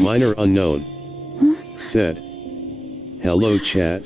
Minor unknown. Said. Hello chat.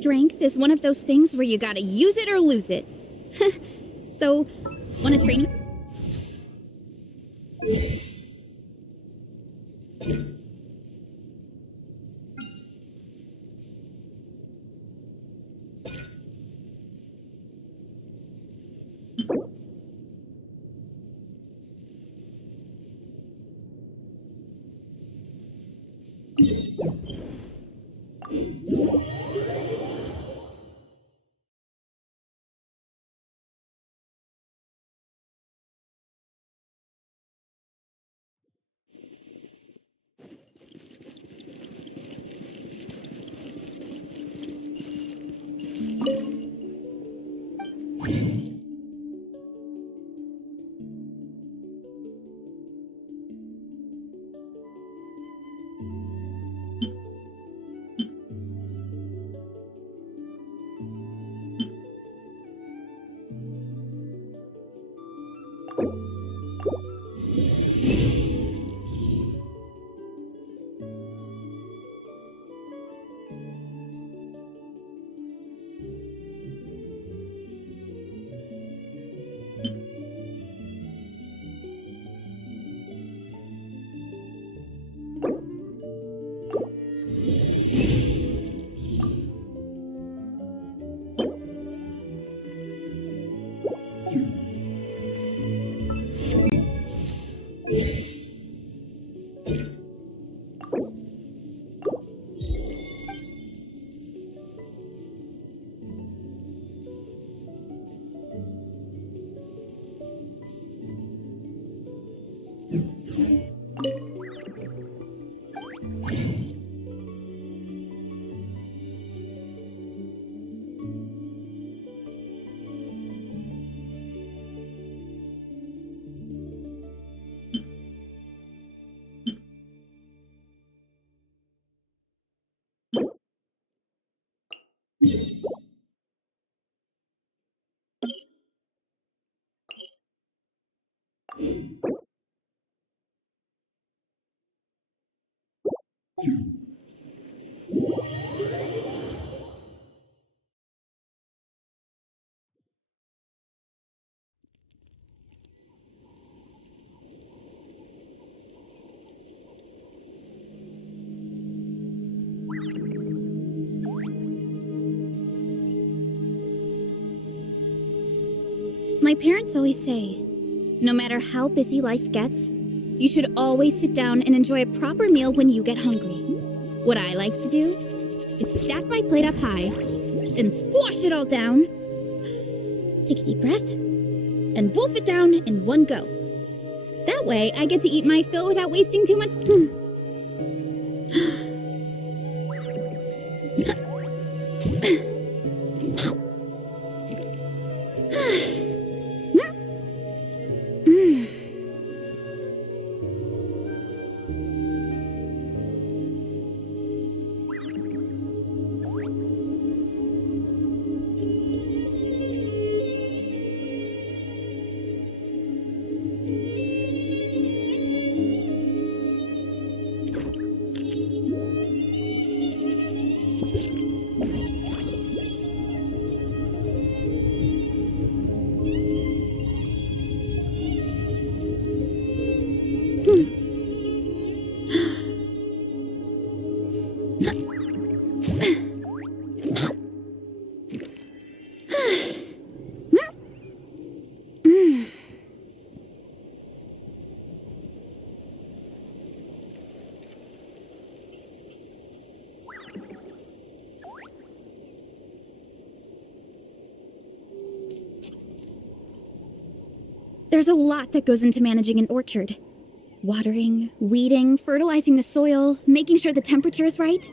Strength is one of those things where you gotta use it or lose it. So, wanna train with... My parents always say, no matter how busy life gets, you should always sit down and enjoy a proper meal when you get hungry. What I like to do is stack my plate up high, then squash it all down, take a deep breath, and wolf it down in one go. That way, I get to eat my fill without wasting too much... There's a lot that goes into managing an orchard. Watering, weeding, fertilizing the soil, making sure the temperature is right.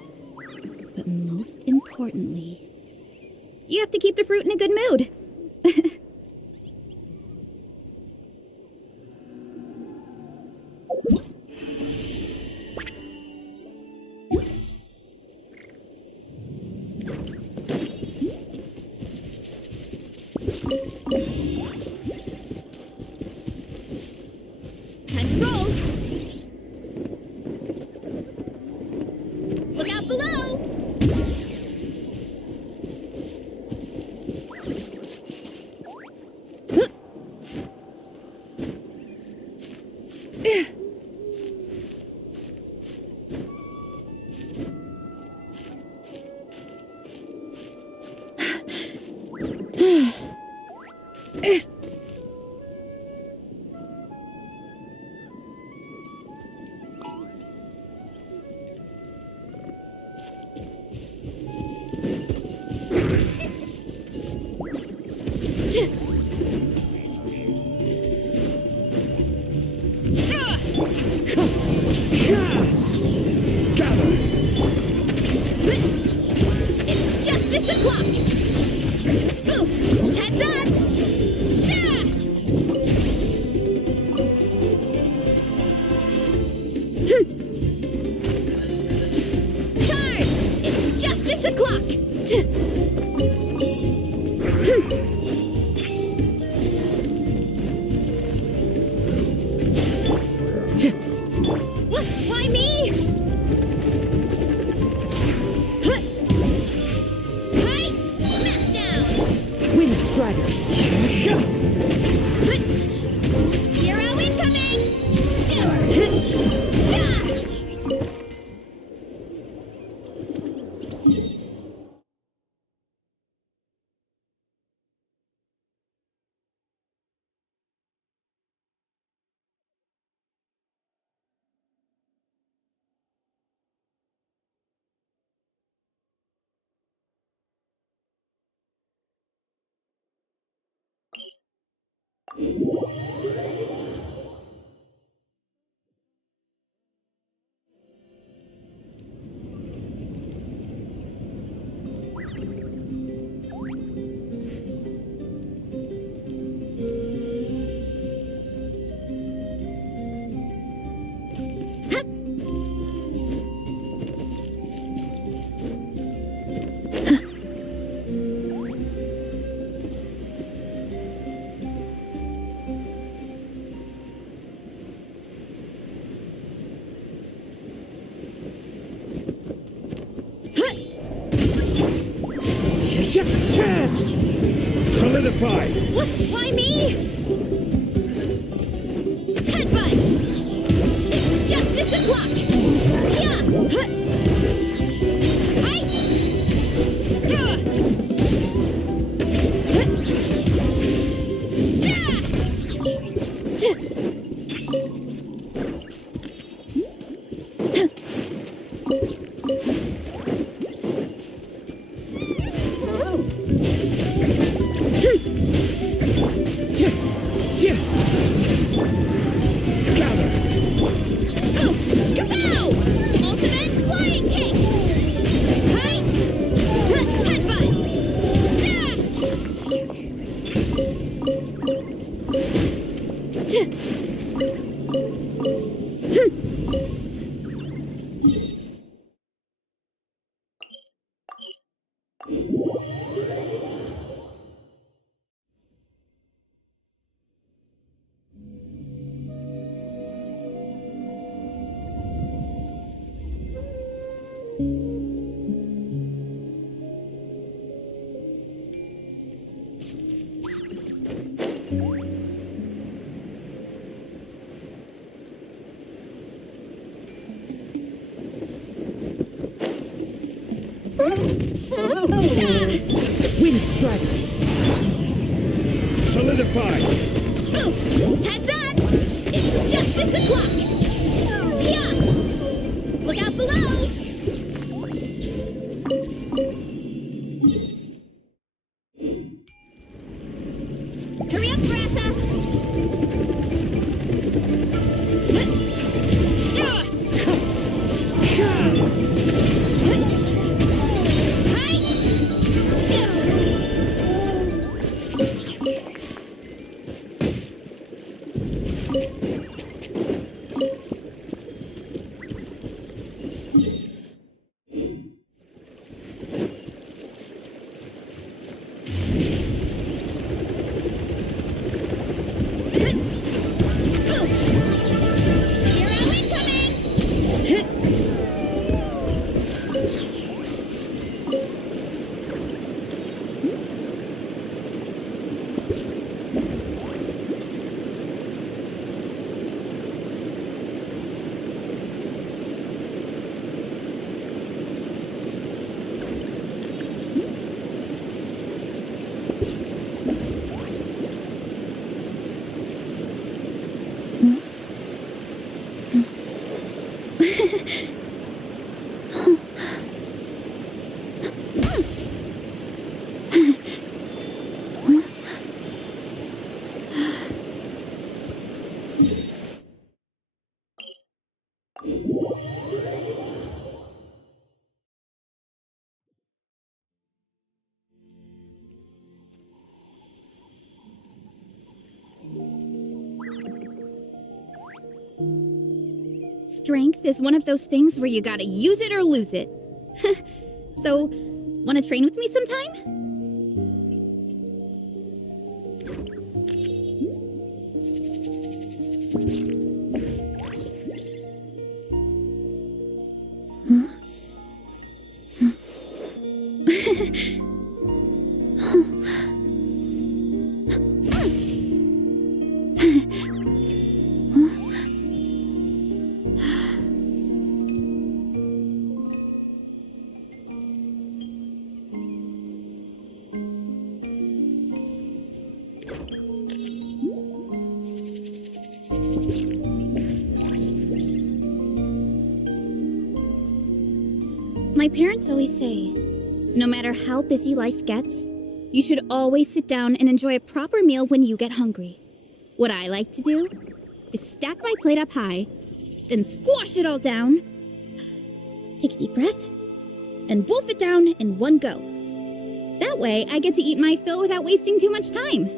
But most importantly, you have to keep the fruit in a good mood. Time to roll! Look out below! It's justice o'clock! Move! Heads up! Charge! It's justice o'clock! Why me? Hi! Smash down! Wind Strider. Hero incoming! Solidify! Why me? Headbutt! It's justice o'clock! Yeah! Hi! Kapow! Ultimate flying kick! Hi! Headbutt! Wind Strider. Solidify! Oof! Heads up! It's justice o'clock! Yeah! Look out below! Hurry up, Varesa! Strength is one of those things where you gotta use it or lose it. So, wanna train with me sometime? My parents always say, no matter how busy life gets, you should always sit down and enjoy a proper meal when you get hungry. What I like to do is stack my plate up high, then squash it all down, take a deep breath, and wolf it down in one go. That way, I get to eat my fill without wasting too much time.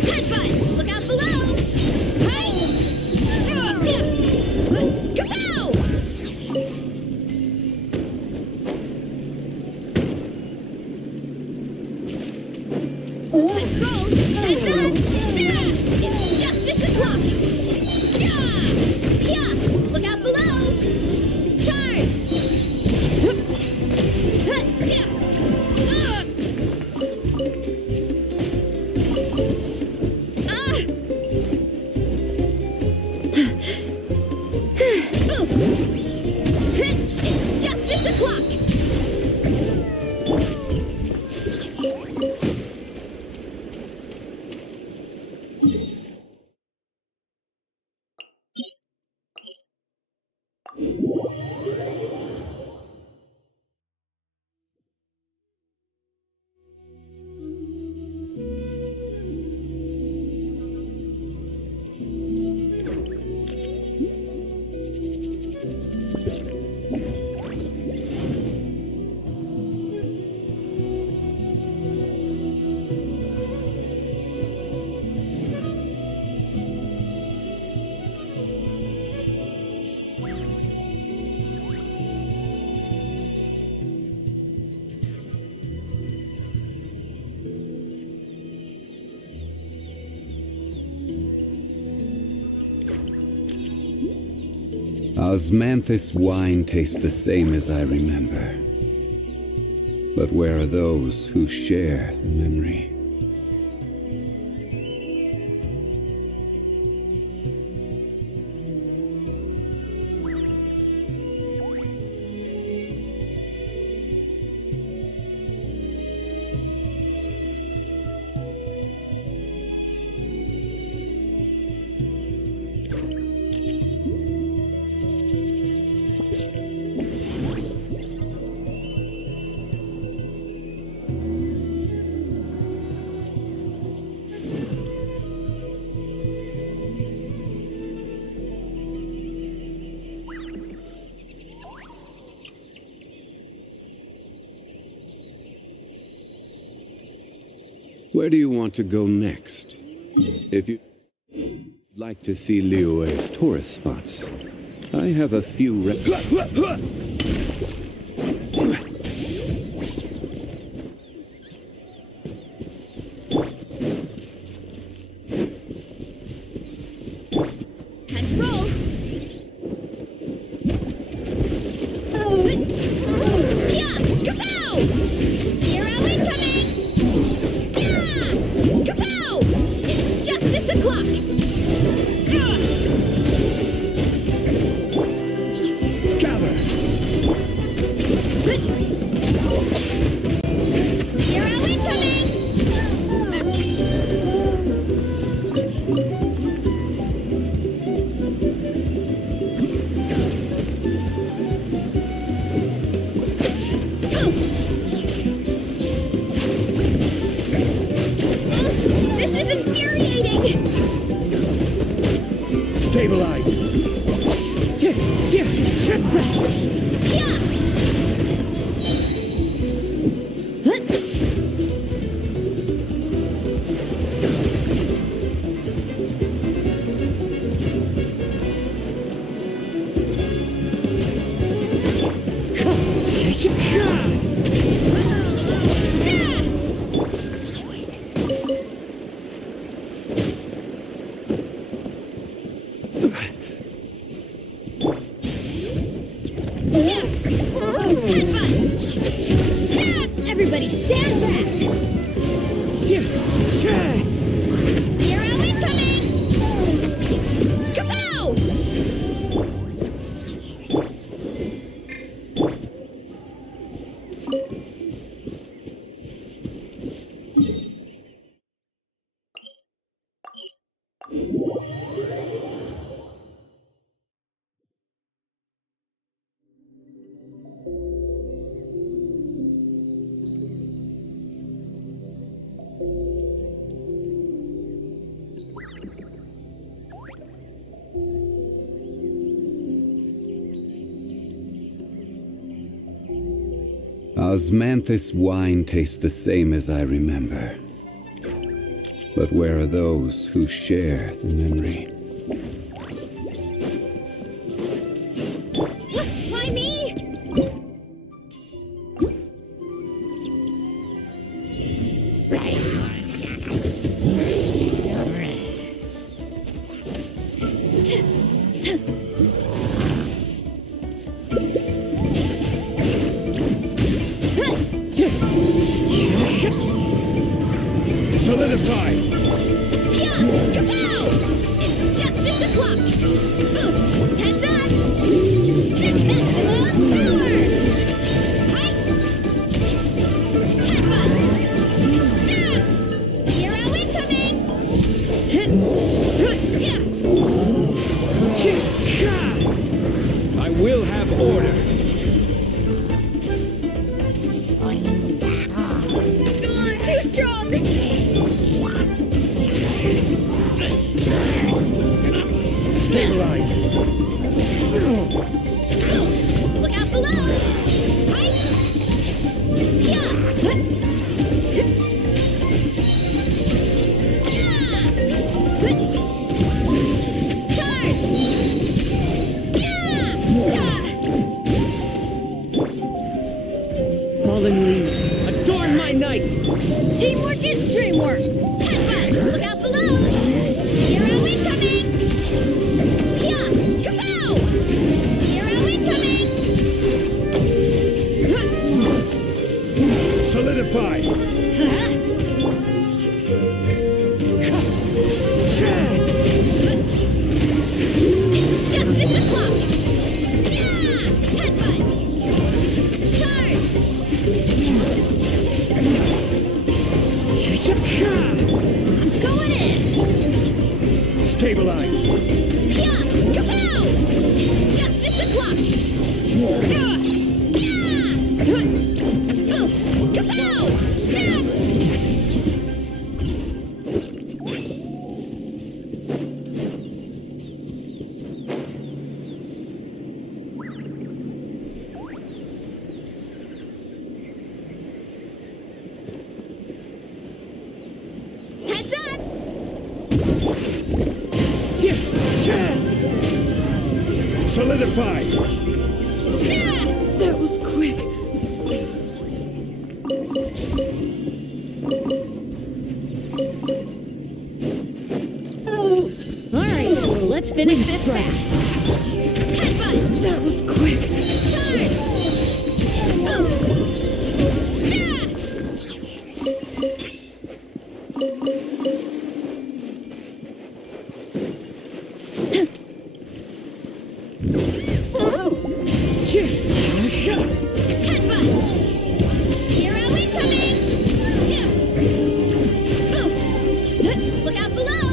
Headbutt! Look out below! Right! Kapow! Let's roll! Heads up! It's justice o'clock! Yeah! Look out below! Charge! It's justice o'clock! Osmanthus wine tastes the same as I remember. But where are those who share the memory? Where do you want to go next? If you'd like to see Liyue's tourist spots, I have a few Time to roll. Yeah! Kapow! Hero incoming! Yeah! Kapow! It's justice o'clock! Gather. Hero incoming! This is infuriating! Stabilize. Yeah! Yeah! Headbutt! Yeah! Everybody stand back! Hero incoming! Kapow! Osmanthus wine tastes the same as I remember. But where are those who share the memory? Why me? Solidify. Yeah! Kapow! It's justice o'clock! Boost! Heads up! Maximum power! Height! Headbutt! Yeah! Hero incoming! I will have order. Too strong! Stabilize. Look out below! Height! Yeah! Charge! Yeah! Fallen leaves. Adorn my night. Teamwork is dreamwork! Headbutt! Look out below! Hero incoming! Yeah! Kapow! Hero incoming! Solidify. It's justice o'clock! Yeah! Headbutt! Charge! I'm going in! Stabilize. Yeah! Kapow! It's justice o'clock! Yeah! Boost! Kapow! Yeah! Solidify! That was quick. All right, let's finish this fast. Headbutt! That was quick. Charge! Oof! Headbutt! Hero incoming! Oof! Look out below!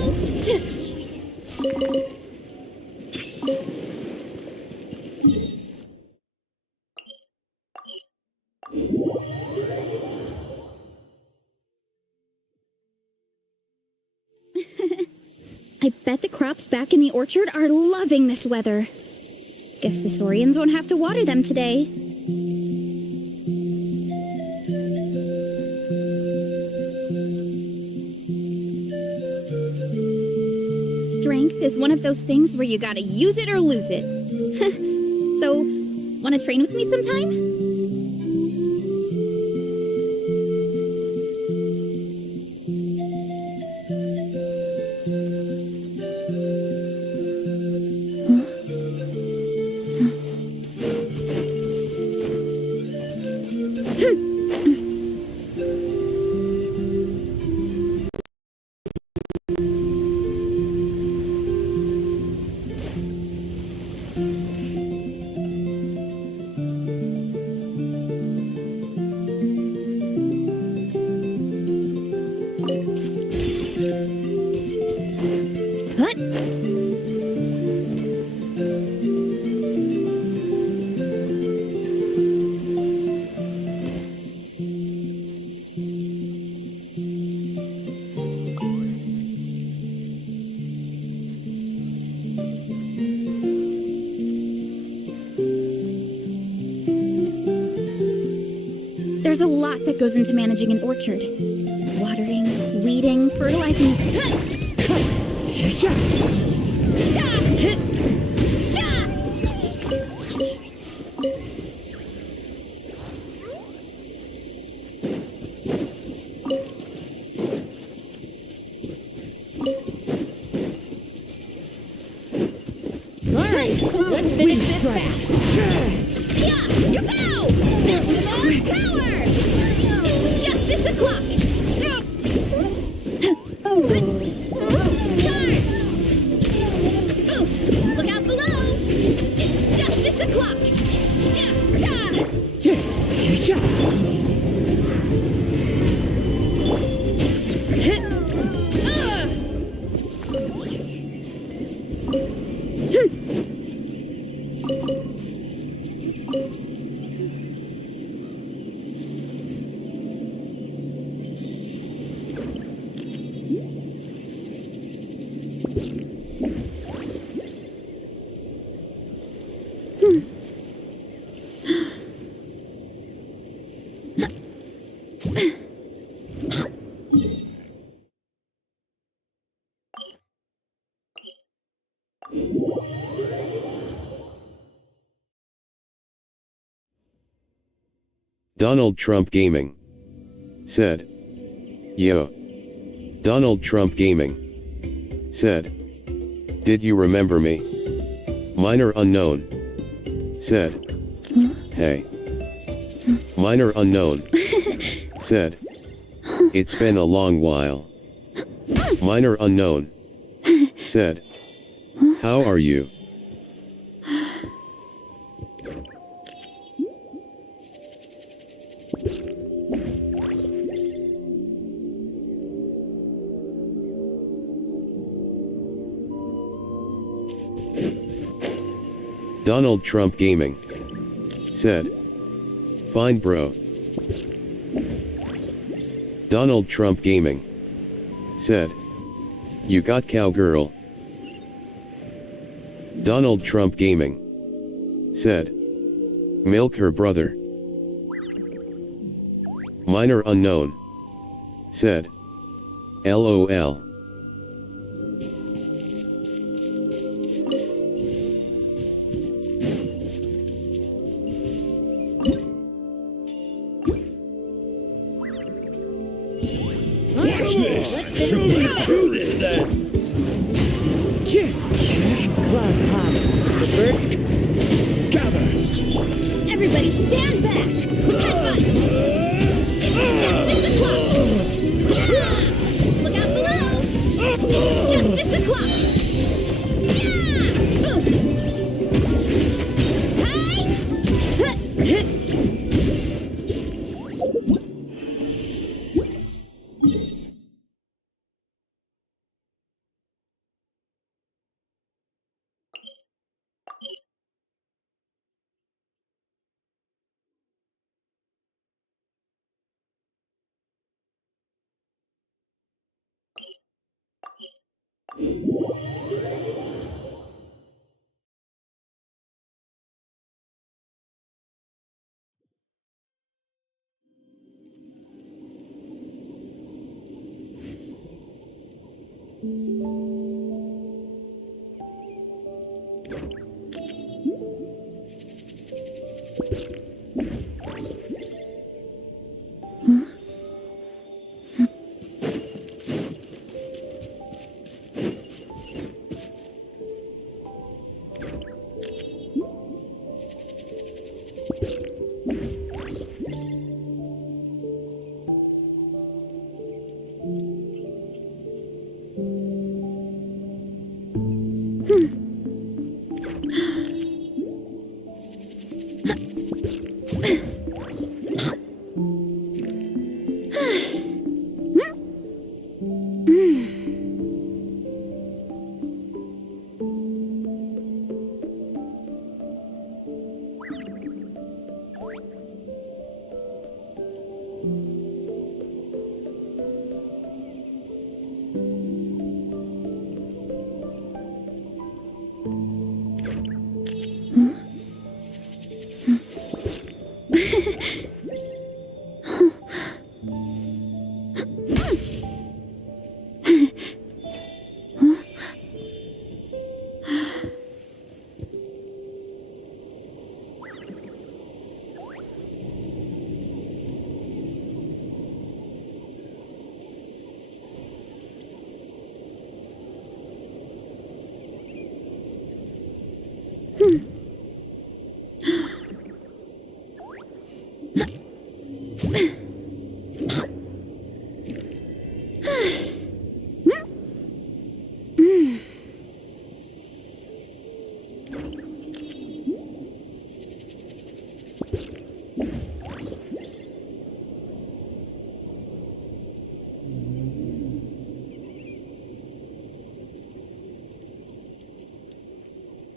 I bet the crops back in the orchard are loving this weather. Guess the Saurians won't have to water them today. Strength is one of those things where you gotta use it or lose it. So, wanna train with me sometime? What? There's a lot that goes into managing an orchard. Watering, weeding, fertilizing. All right, let's finish this fast. Yeah! Kapow! Maximum power! It's justice o'clock! Charge! Oof! Look out below! It's justice o'clock! Donald Trump Gaming said, "Yo." Donald Trump Gaming said, "Did you remember me?" Minor Unknown said, "Hey." Minor Unknown said, "It's been a long while." Minor Unknown said, "How are you?" Donald Trump Gaming said, "Fine bro." Donald Trump Gaming said, "You got cowgirl." Donald Trump Gaming said, "Milk her brother." Minor Unknown said, "LOL."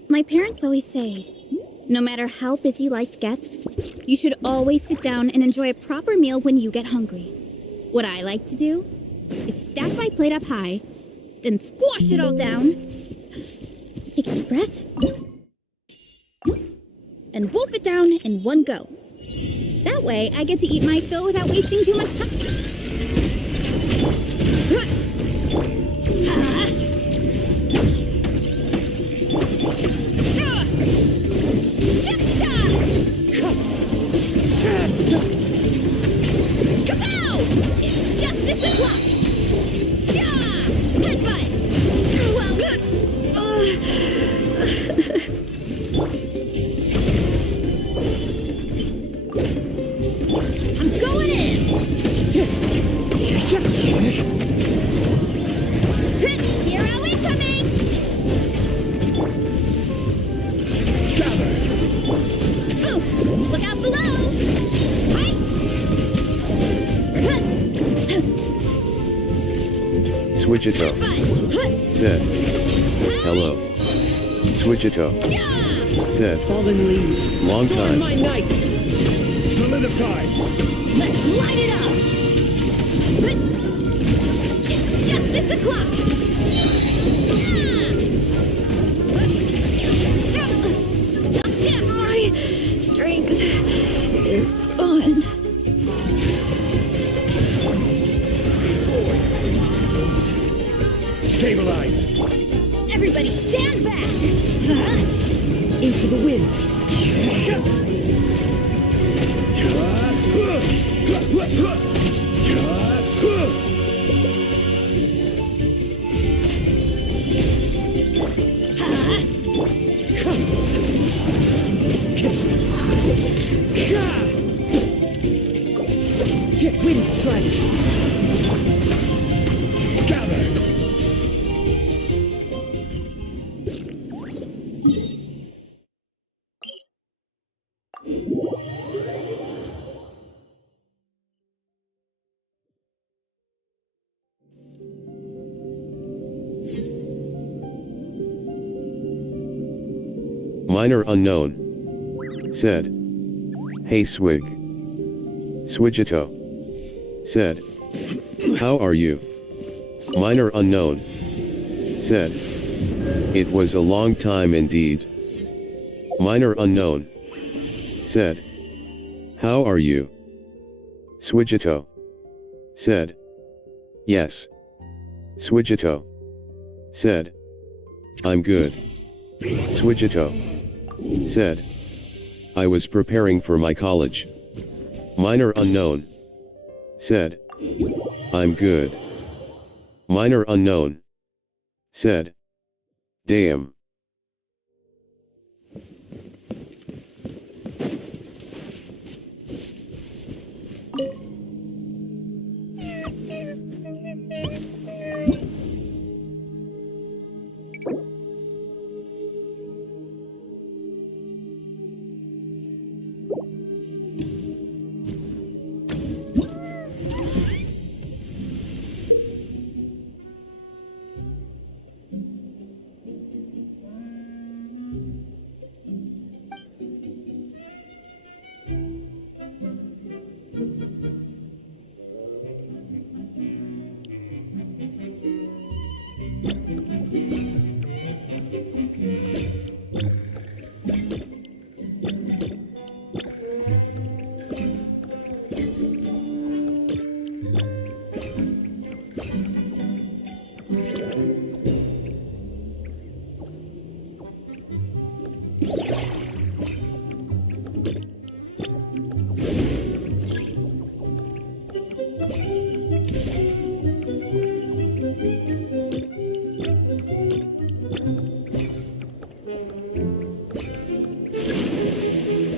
My parents always say, no matter how busy life gets, you should always sit down and enjoy a proper meal when you get hungry. What I like to do is stack my plate up high, then squash it all down, take a deep breath, and wolf it down in one go. That way, I get to eat my fill without wasting too much time. Kapow! It's justice o'clock! Yeah! Headbutt! Well, good! I'm going in! Hero incoming! Gather! Oof! Look out below! Hi! Switchito. Said. Hello. Switchito. Said. Fallen leaves. Long Adorn time. my night. Solidify. Let's light it up! It's justice o'clock! Stop it! My strength is gone. Stabilize. Everybody stand back! Into the wind. Wind strike. Gather. Minor unknown. Said. Hey Swig. Switchito. Said. How are you? Minor unknown. said. It was a long time indeed. Minor unknown, said. How are you? Swigito, said. Yes. Swigito, said. I'm good. Swigito, said. I was preparing for my college. Minor unknown, said. I'm good. Minor unknown, said. Damn.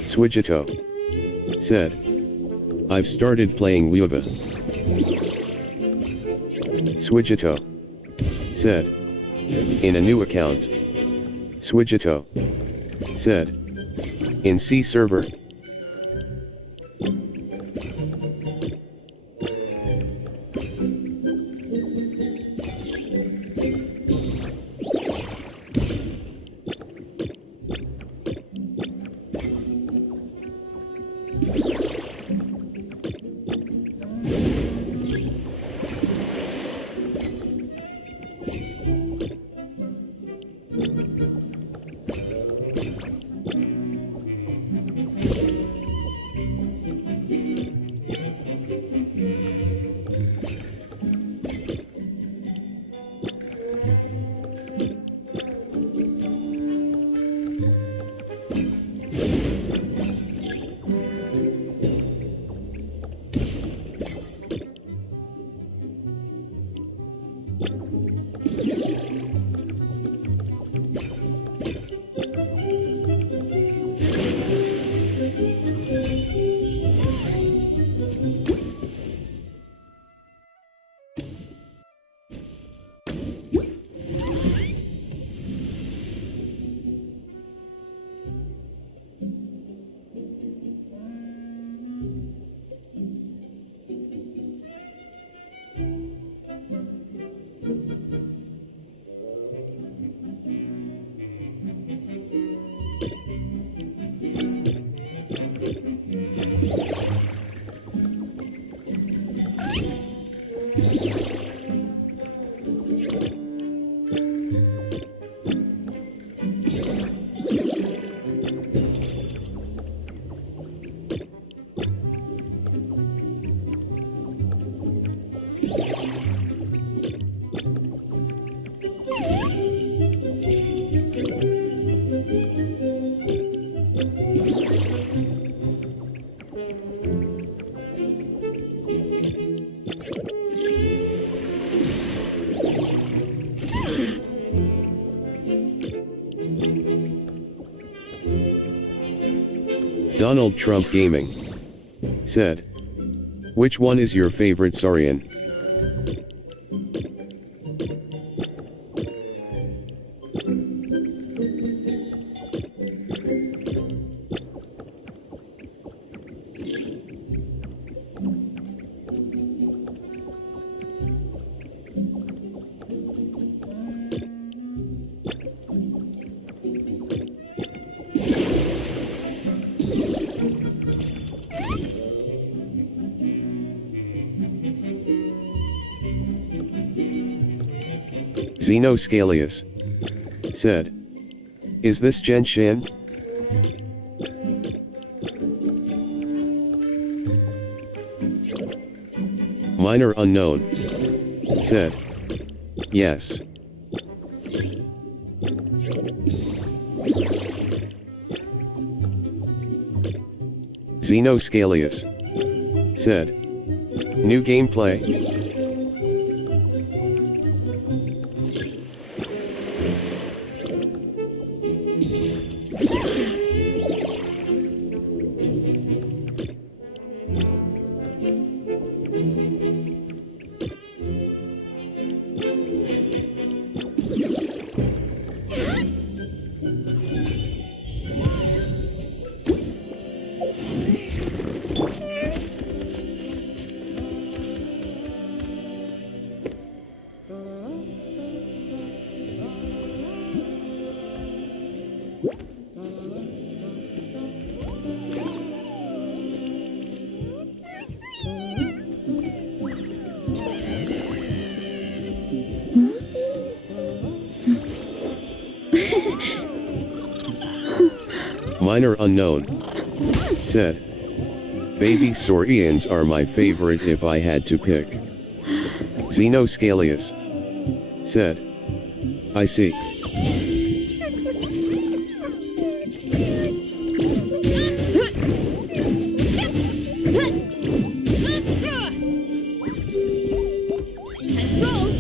Swigito, said. I've started playing Lofi. Swigito, said. In a new account. Swigito, said. In C server. Donald Trump Gaming said. Which one is your favorite Saurian? Xenoscalius said, "Is this Genshin?" Minor unknown said, "Yes." Xenoscalius said, "New gameplay?" Minor unknown said, "Baby Saurians are my favorite if I had to pick." Xenoscalius said, "I see." Let's roll!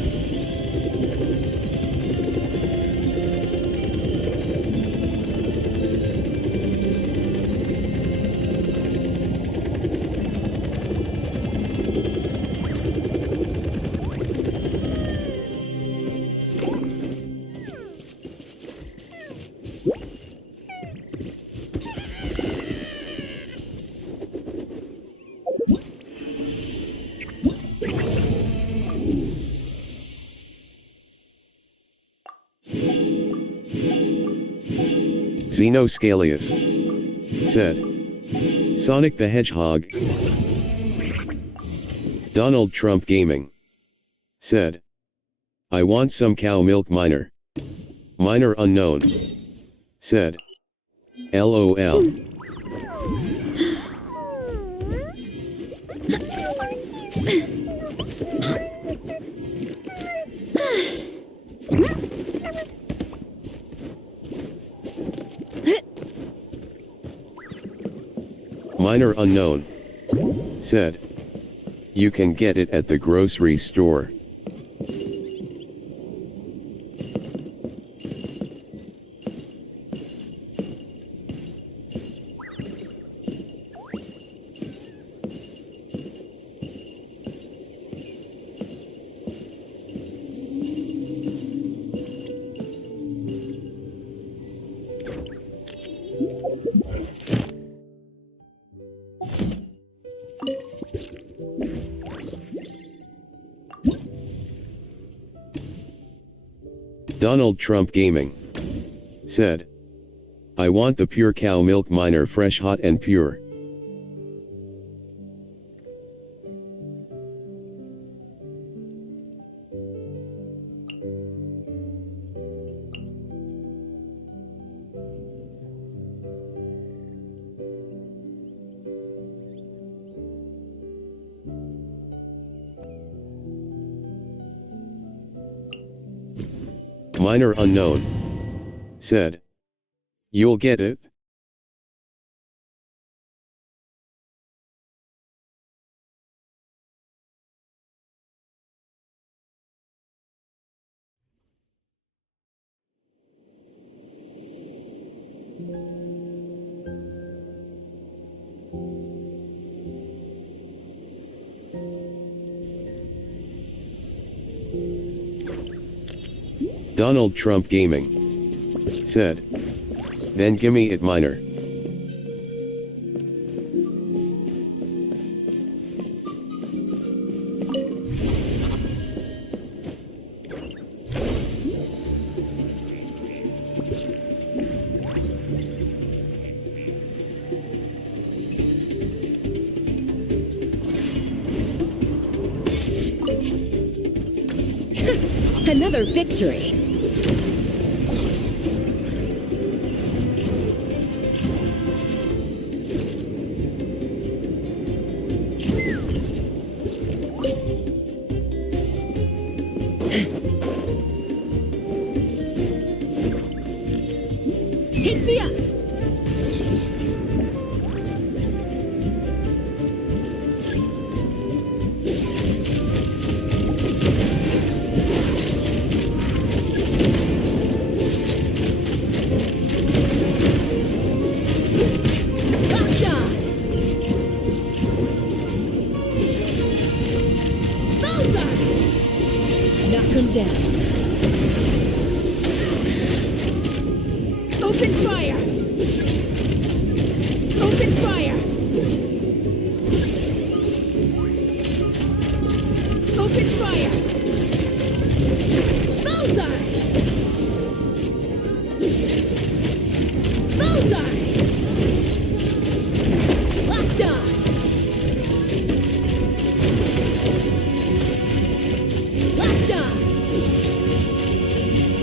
Xenoscalius said, "Sonic the Hedgehog." Donald Trump Gaming said, "I want some cow milk minor." Minor unknown said, "LOL." Minor unknown said, "You can get it at the grocery store." Donald Trump Gaming said, "I want the pure cow milk minor, fresh, hot and pure." Minor unknown said, "You'll get it?" Donald Trump Gaming said, "Then gimme it minor." Another victory. Take me up. Knock him down. Open fire! Open fire! Open fire! Bullseye! Bullseye! Locked on! Locked on!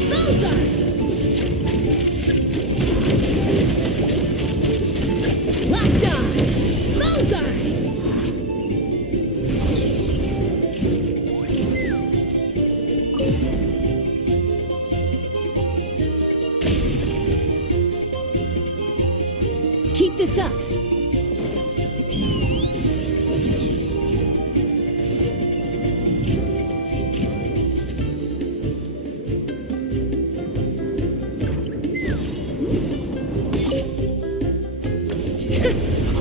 Bullseye! Locked on! Bullseye! Keep this up!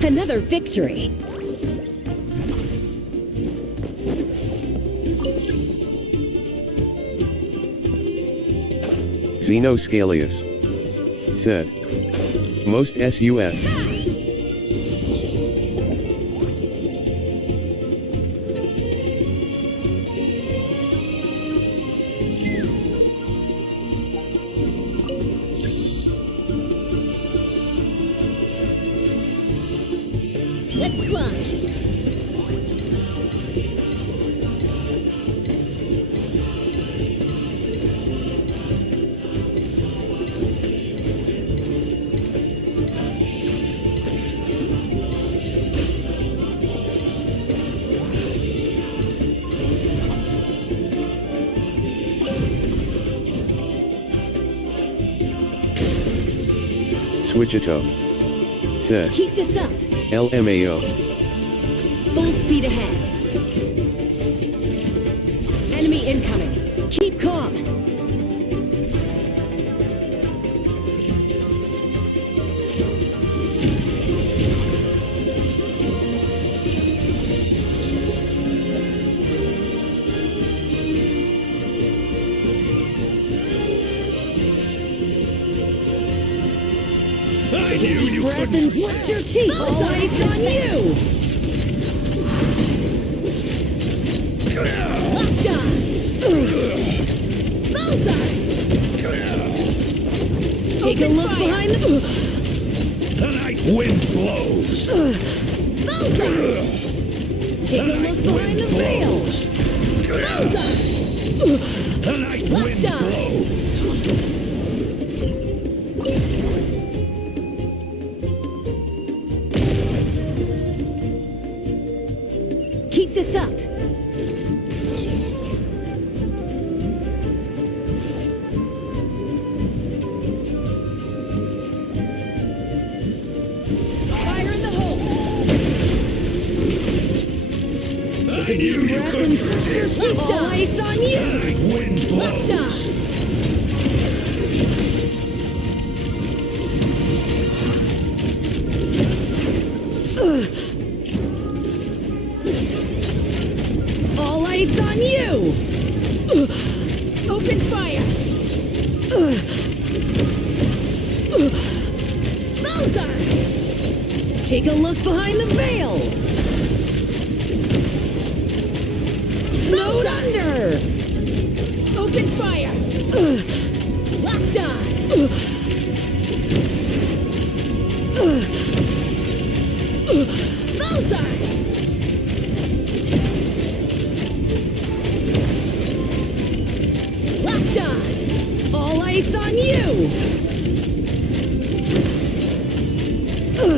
Another victory. Xenoscalius said. Most SUS. Let's climb. Switchito said. Keep this up. LMAO. Full speed ahead. Enemy incoming. Keep calm. I knew you Breath couldn't. and watch your teeth. All eyes on you. Locked on. Bullseye. Take a look behind the... Tonight wind blows. Bullseye. Take a look behind the veil. Bullseye. Tonight Locked wind on. blows. Keep this up. Fire in the hole. I knew you Breath couldn't and trust your resist. teeth. All eyes on you. Tonight wind Locked on. blows. All eyes on you. Open fire. Bullseye. Take a look behind the veil. Snowed under. Open fire. Locked on. Bullseye.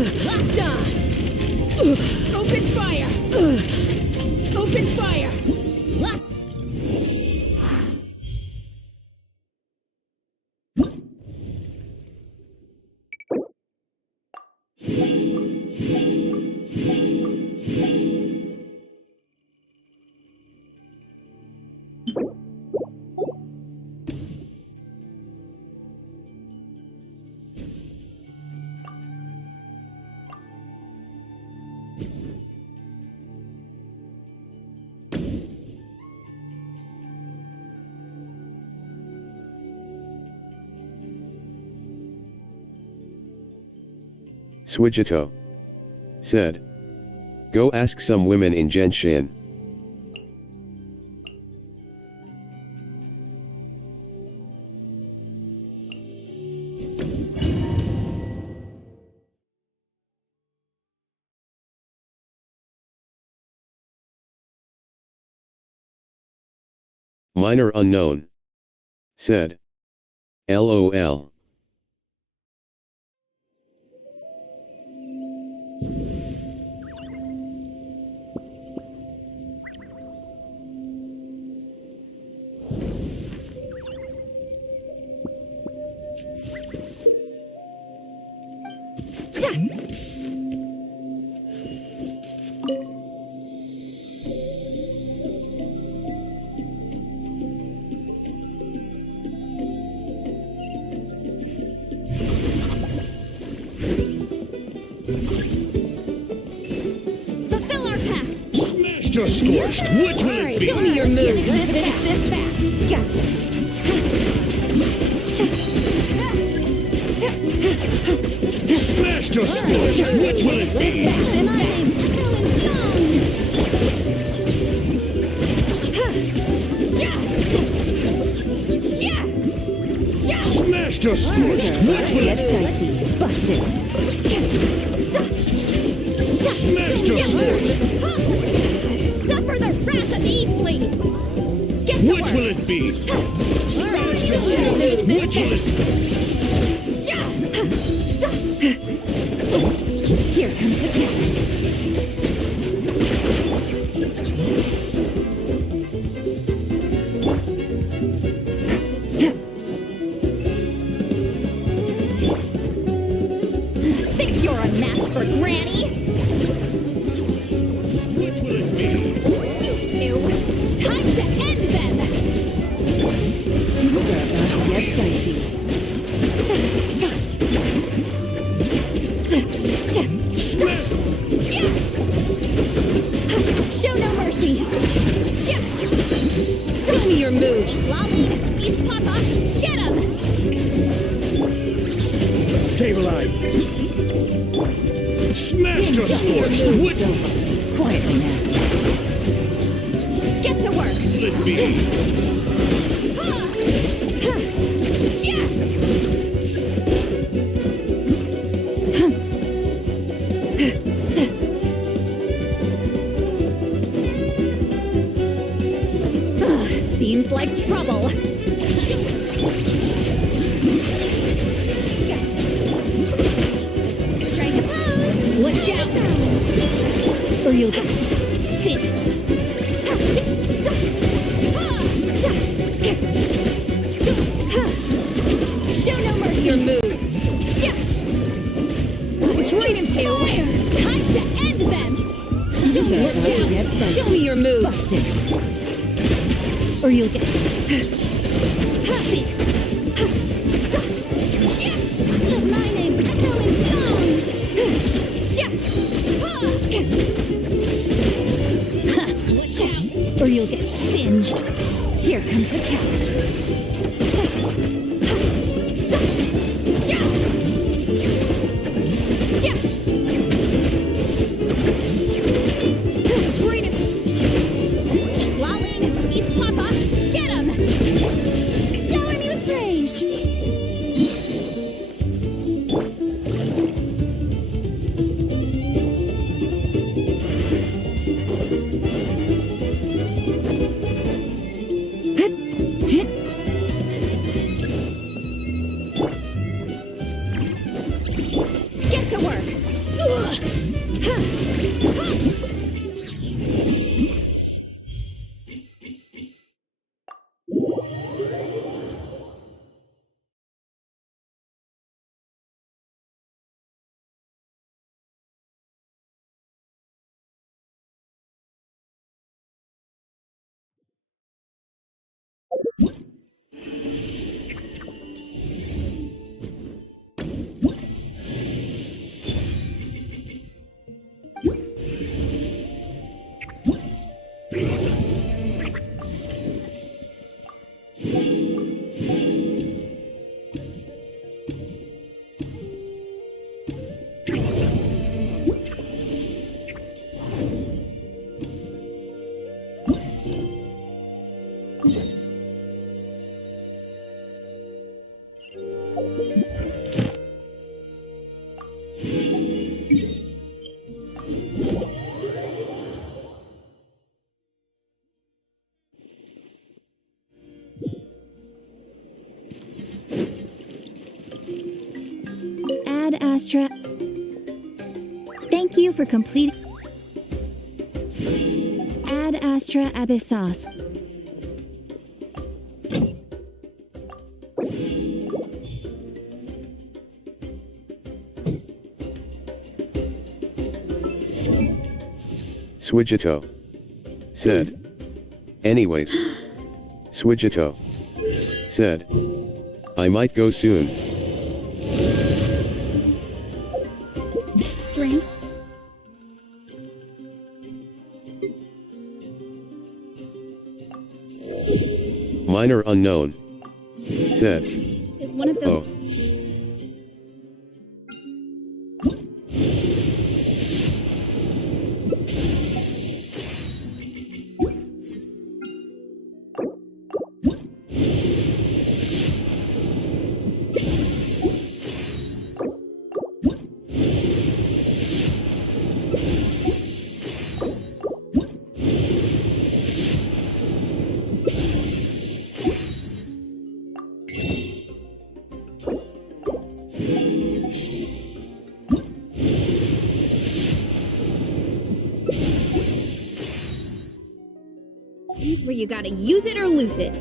Locked on! Open fire! Open fire! Lock! Suijito said, "Go ask some women in Genshin." Minor unknown said, "LOL." Fulfill our pact! Smashed or scorched? Which will it be? Show me your moves! This fast! Gotcha! Smashed or scorched? Which will it be? And I'm Helen Song! Yeah! Smashed or scorched? Which will Get it dicey. Busted. be? Smashed or scorched? Suffer the wrath of Evesley! Get to Which work! will it be? Smashed or Which will it be? Here comes the catch. Think you're a match for Granny? Which will it be? You two! Time to end them! Get dicey. Show no mercy! Show me your moves. Lolly! East Papa! Get him! Stabilize. Smashed or scorched? Which Quietly now. Get to work! will it be? Seems like trouble. Strike a pose. Watch out! Or you'll get sick. Show no mercy. Your moves. Retreat into where? Time to end them. Watch out! Show me your moves. Busted. Or you'll get sick. My name is Helen Song. Watch out! Or you'll get singed. Here comes the catch. Lolling, East Papa, get him! Shower me with praise! Ad Astra. Thank you for completing. Ad Astra Abyssos. Swigito said. Anyways, Swigito said, I might go soon. Strength. Minor unknown said, Is one of those. oh. These where you gotta use it or lose it.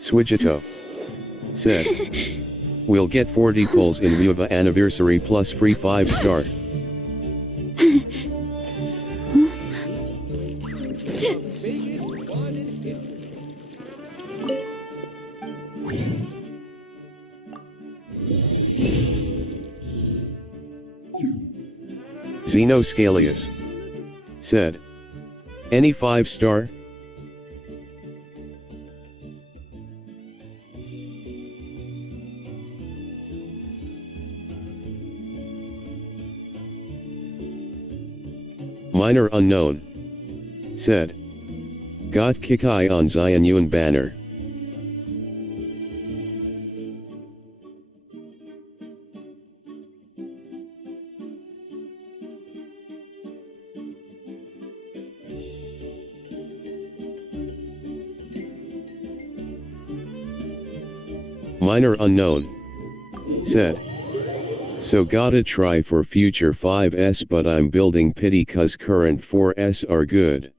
Swigito said, we'll get 40 pulls in Viva anniversary plus free 5-star. Xenoscalius said, any 5-star? Minor unknown said, got Kikai on Zion Yuan banner. Minor unknown said, so gotta try for future 5S but I'm building pity cause current 4S are good.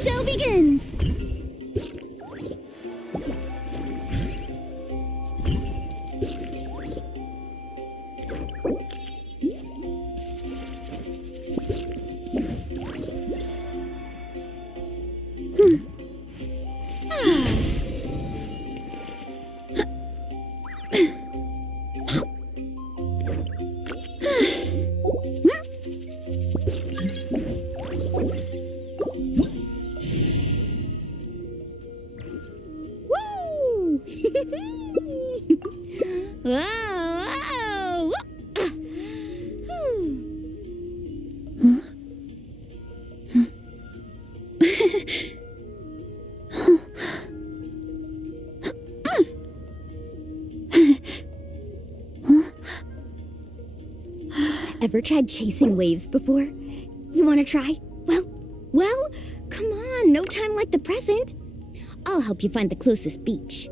show begins! Woo! Wow! Wow! Ever tried chasing waves before? You want to try? Well, come on, no time like the present. I'll help you find the closest beach.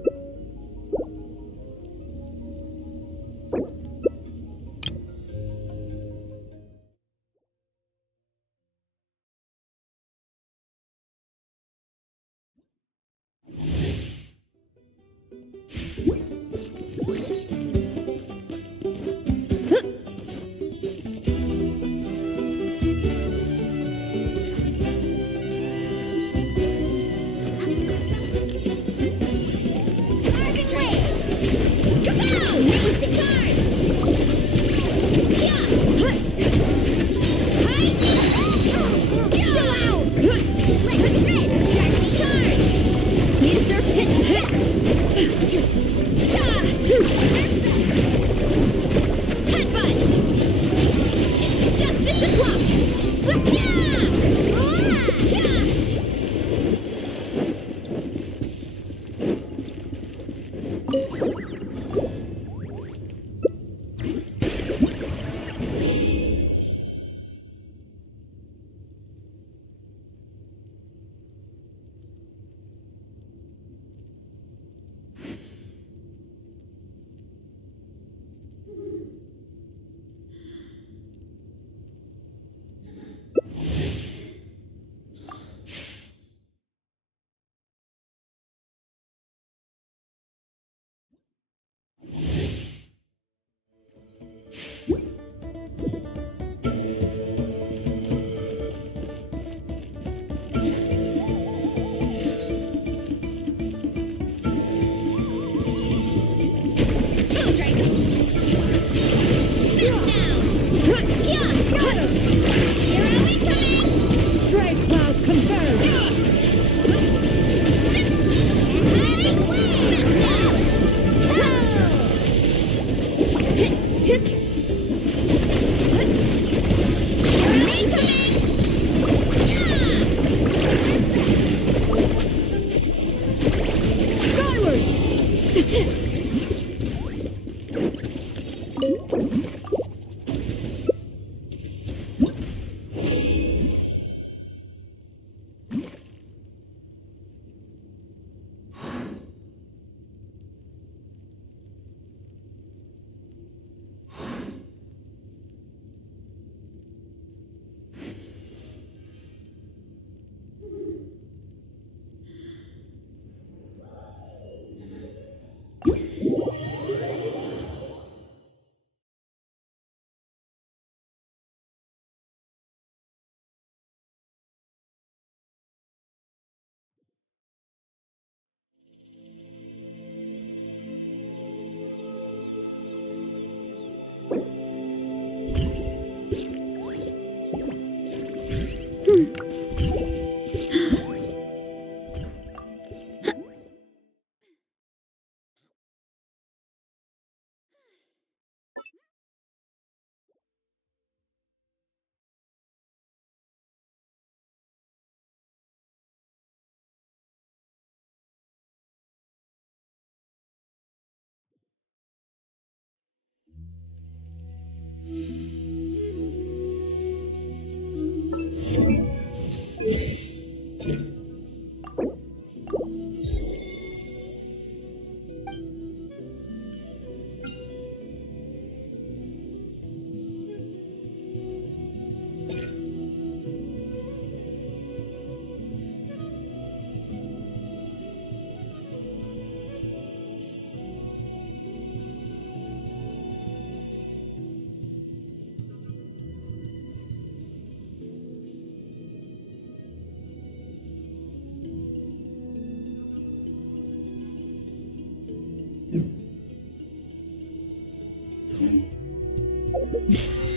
My parents.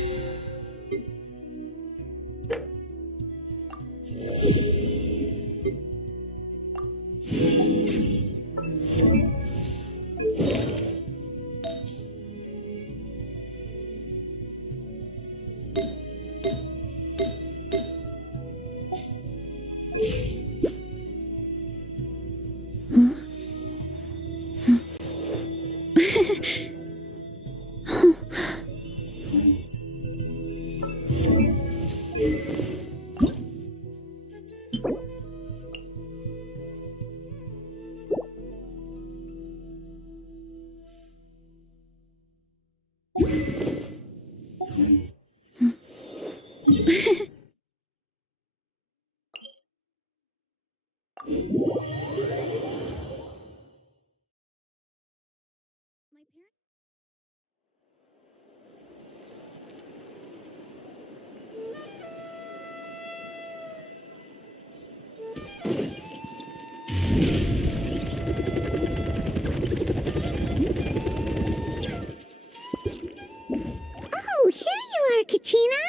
Oh, here you are, Katrina.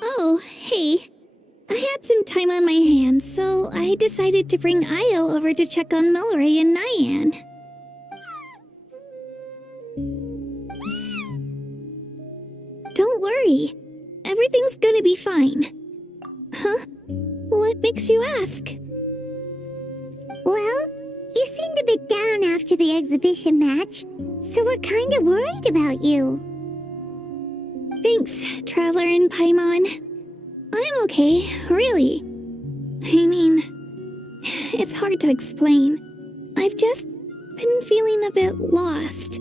Oh, hey. I had some time on my hands, so I decided to bring Io over to check on Mallory and Nyan. Don't worry. Everything's gonna be fine. Huh? What makes you ask? Well, you seemed a bit down after the exhibition match, so we're kind of worried about you. Thanks, Traveler and Paimon. I'm okay, really. I mean, it's hard to explain. I've just been feeling a bit lost.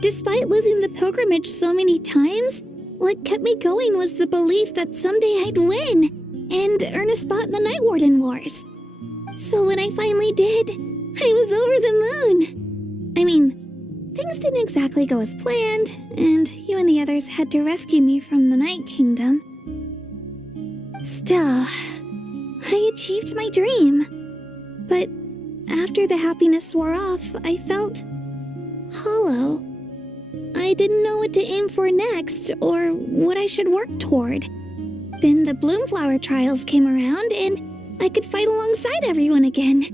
Despite losing the pilgrimage so many times, what kept me going was the belief that someday I'd win and earn a spot in the Night Warden Wars. So when I finally did, I was over the moon. I mean, things didn't exactly go as planned, and you and the others had to rescue me from the Night Kingdom. Still, I achieved my dream. But after the happiness wore off, I felt hollow. I didn't know what to aim for next or what I should work toward. Then the Bloomflower trials came around and I could fight alongside everyone again.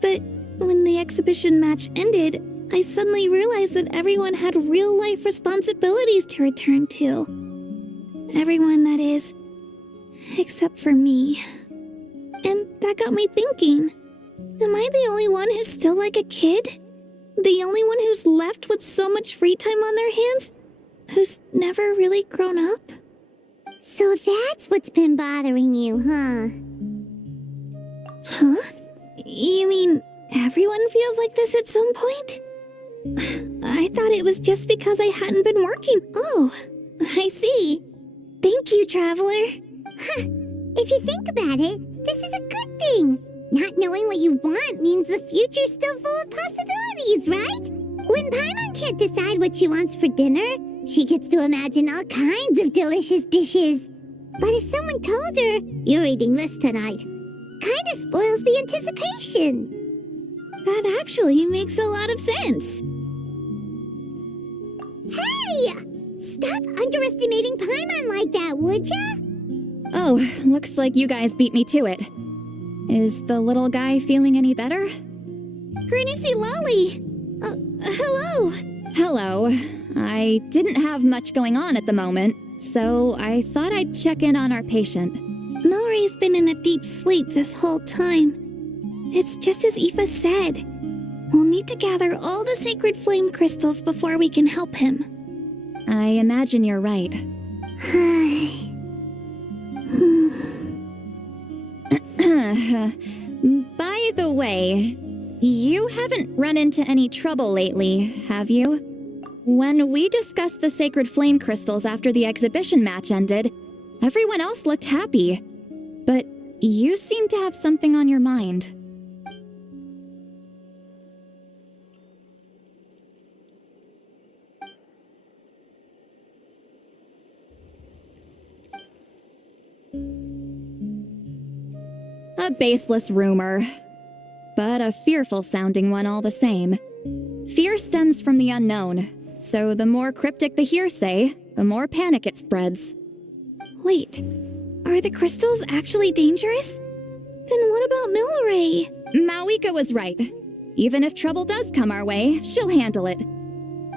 But when the exhibition match ended, I suddenly realized that everyone had real-life responsibilities to return to. Everyone, that is, except for me. And that got me thinking, am I the only one who's still like a kid? The only one who's left with so much free time on their hands? Who's never really grown up? So that's what's been bothering you, huh? Huh? You mean everyone feels like this at some point? I thought it was just because I hadn't been working. Oh, I see. Thank you, Traveler. Huh. If you think about it, this is a good thing. Not knowing what you want means the future's still full of possibilities, right? When Paimon can't decide what she wants for dinner, she gets to imagine all kinds of delicious dishes. But if someone told her, "You're eating this tonight," kinda spoils the anticipation. That actually makes a lot of sense. Hey! Stop underestimating Paimon like that, would ya? Oh, looks like you guys beat me to it. Is the little guy feeling any better? Granny C. Lolly! Hello! Hello. I didn't have much going on at the moment, so I thought I'd check in on our patient. Mallory's been in a deep sleep this whole time. It's just as Aoife said. We'll need to gather all the sacred flame crystals before we can help him. I imagine you're right. By the way, you haven't run into any trouble lately, have you? When we discussed the sacred flame crystals after the exhibition match ended, everyone else looked happy. But you seem to have something on your mind. A baseless rumor, but a fearful-sounding one all the same. Fear stems from the unknown, So the more cryptic the hearsay, the more panic it spreads. Wait, are the crystals actually dangerous? Then what about Milray? Mawika was right. Even if trouble does come our way, she'll handle it.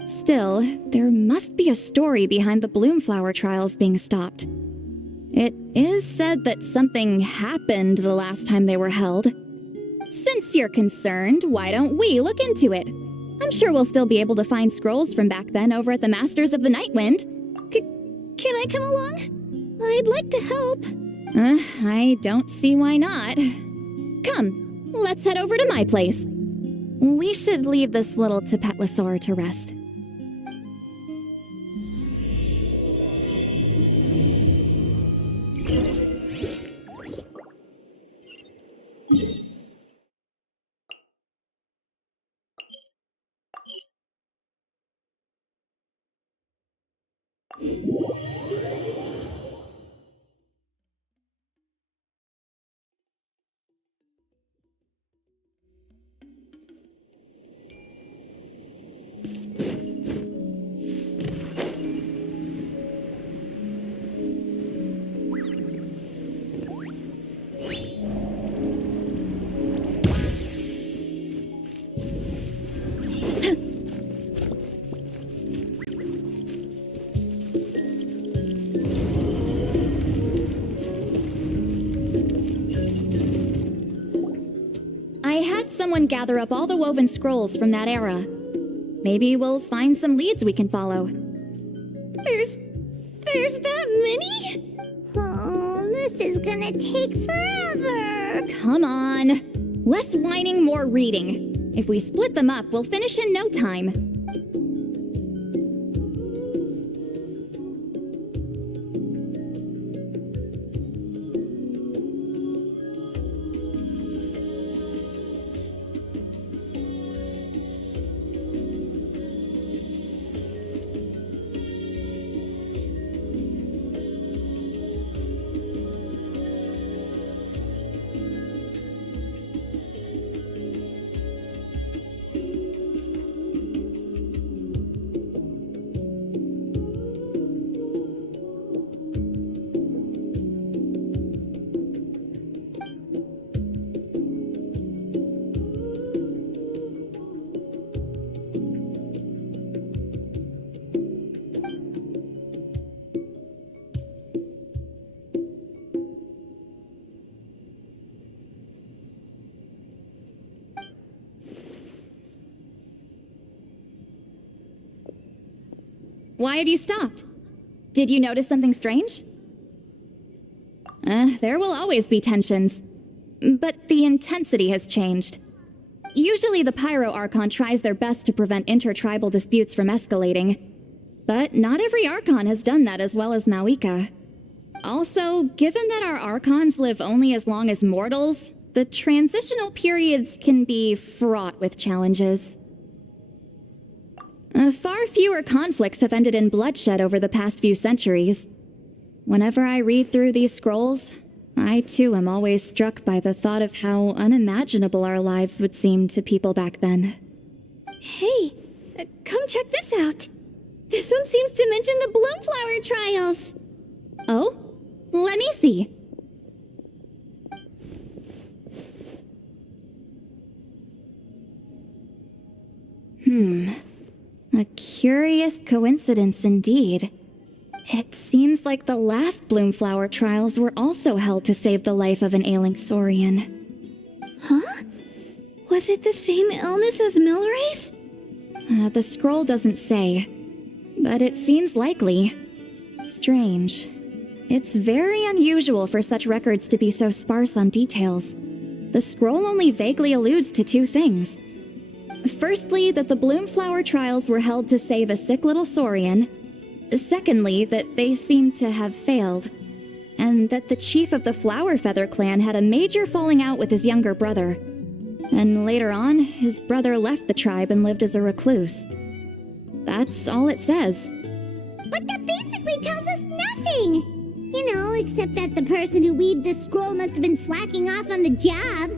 Still, there must be a story behind the Bloomflower trials being stopped. It is said that something happened the last time they were held. Since you're concerned, why don't we look into it? I'm sure we'll still be able to find scrolls from back then over at the Masters of the Nightwind. Can I come along? I'd like to help. I don't see why not. Come, let's head over to my place. We should leave this little Tepetlosaur to rest. Someone gather up all the woven scrolls from that era. Maybe we'll find some leads we can follow. There's that many? Oh, this is gonna take forever. Come on. Less whining, more reading. If we split them up, we'll finish in no time. Why have you stopped? Did you notice something strange? There will always be tensions. But the intensity has changed. Usually the Pyro Archon tries their best to prevent intertribal disputes from escalating. But not every Archon has done that as well as Mawika. Also, given that our Archons live only as long as mortals, the transitional periods can be fraught with challenges. Far fewer conflicts have ended in bloodshed over the past few centuries. Whenever I read through these scrolls, I too am always struck by the thought of how unimaginable our lives would seem to people back then. Hey, come check this out. This one seems to mention the Bloomflower trials. Oh? Let me see. A curious coincidence indeed. It seems like the last Bloomflower trials were also held to save the life of an ailing Saurian. Huh? Was it the same illness as Milray's? The scroll doesn't say, but it seems likely. Strange. It's very unusual for such records to be so sparse on details. The scroll only vaguely alludes to two things. Firstly, that the Bloomflower trials were held to save a sick little Saurian. Secondly, that they seem to have failed. And that the chief of the Flower Feather clan had a major falling out with his younger brother. And later on, his brother left the tribe and lived as a recluse. That's all it says. But that basically tells us nothing! You know, except that the person who weaved this scroll must have been slacking off on the job.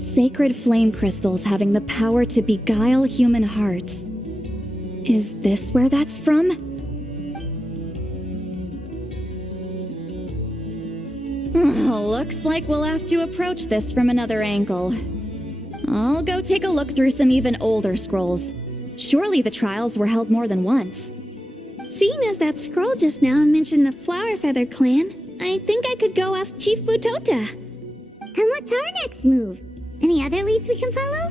Sacred flame crystals having the power to beguile human hearts. Is this where that's from? Looks like we'll have to approach this from another angle. I'll go take a look through some even older scrolls. Surely the trials were held more than once. Seeing as that scroll just now mentioned the Flower Feather clan, I think I could go ask Chief Butota. And what's our next move? Any other leads we can follow?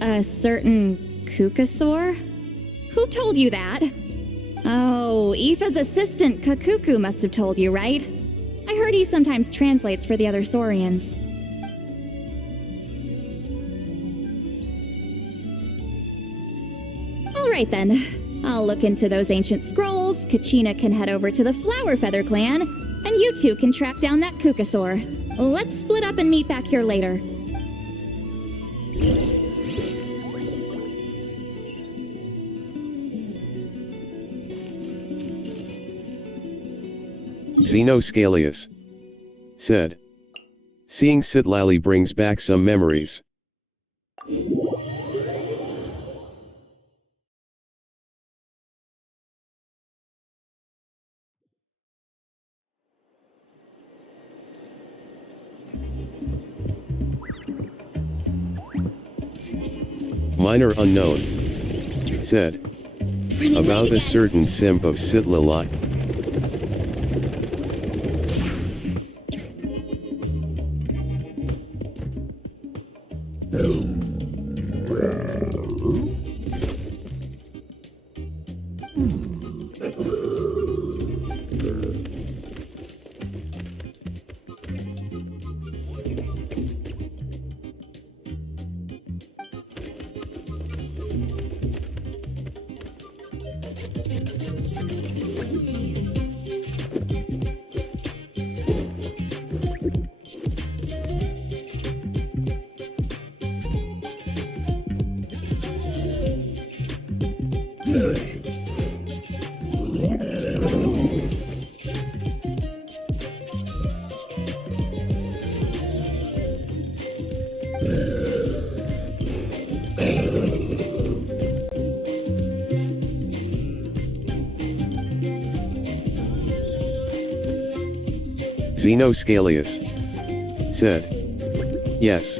A certain Kukasaur? Who told you that? Oh, Aoife's assistant Kakuku must have told you, right? I heard he sometimes translates for the other Saurians. Alright then. I'll look into those ancient scrolls, Kachina can head over to the Flower Feather clan, and you two can track down that Kukasaur. Let's split up and meet back here later. Xenoscalius said. Seeing Citlali brings back some memories. Minor unknown said. About a certain simp of Citlali. Xenoscalius said. Yes.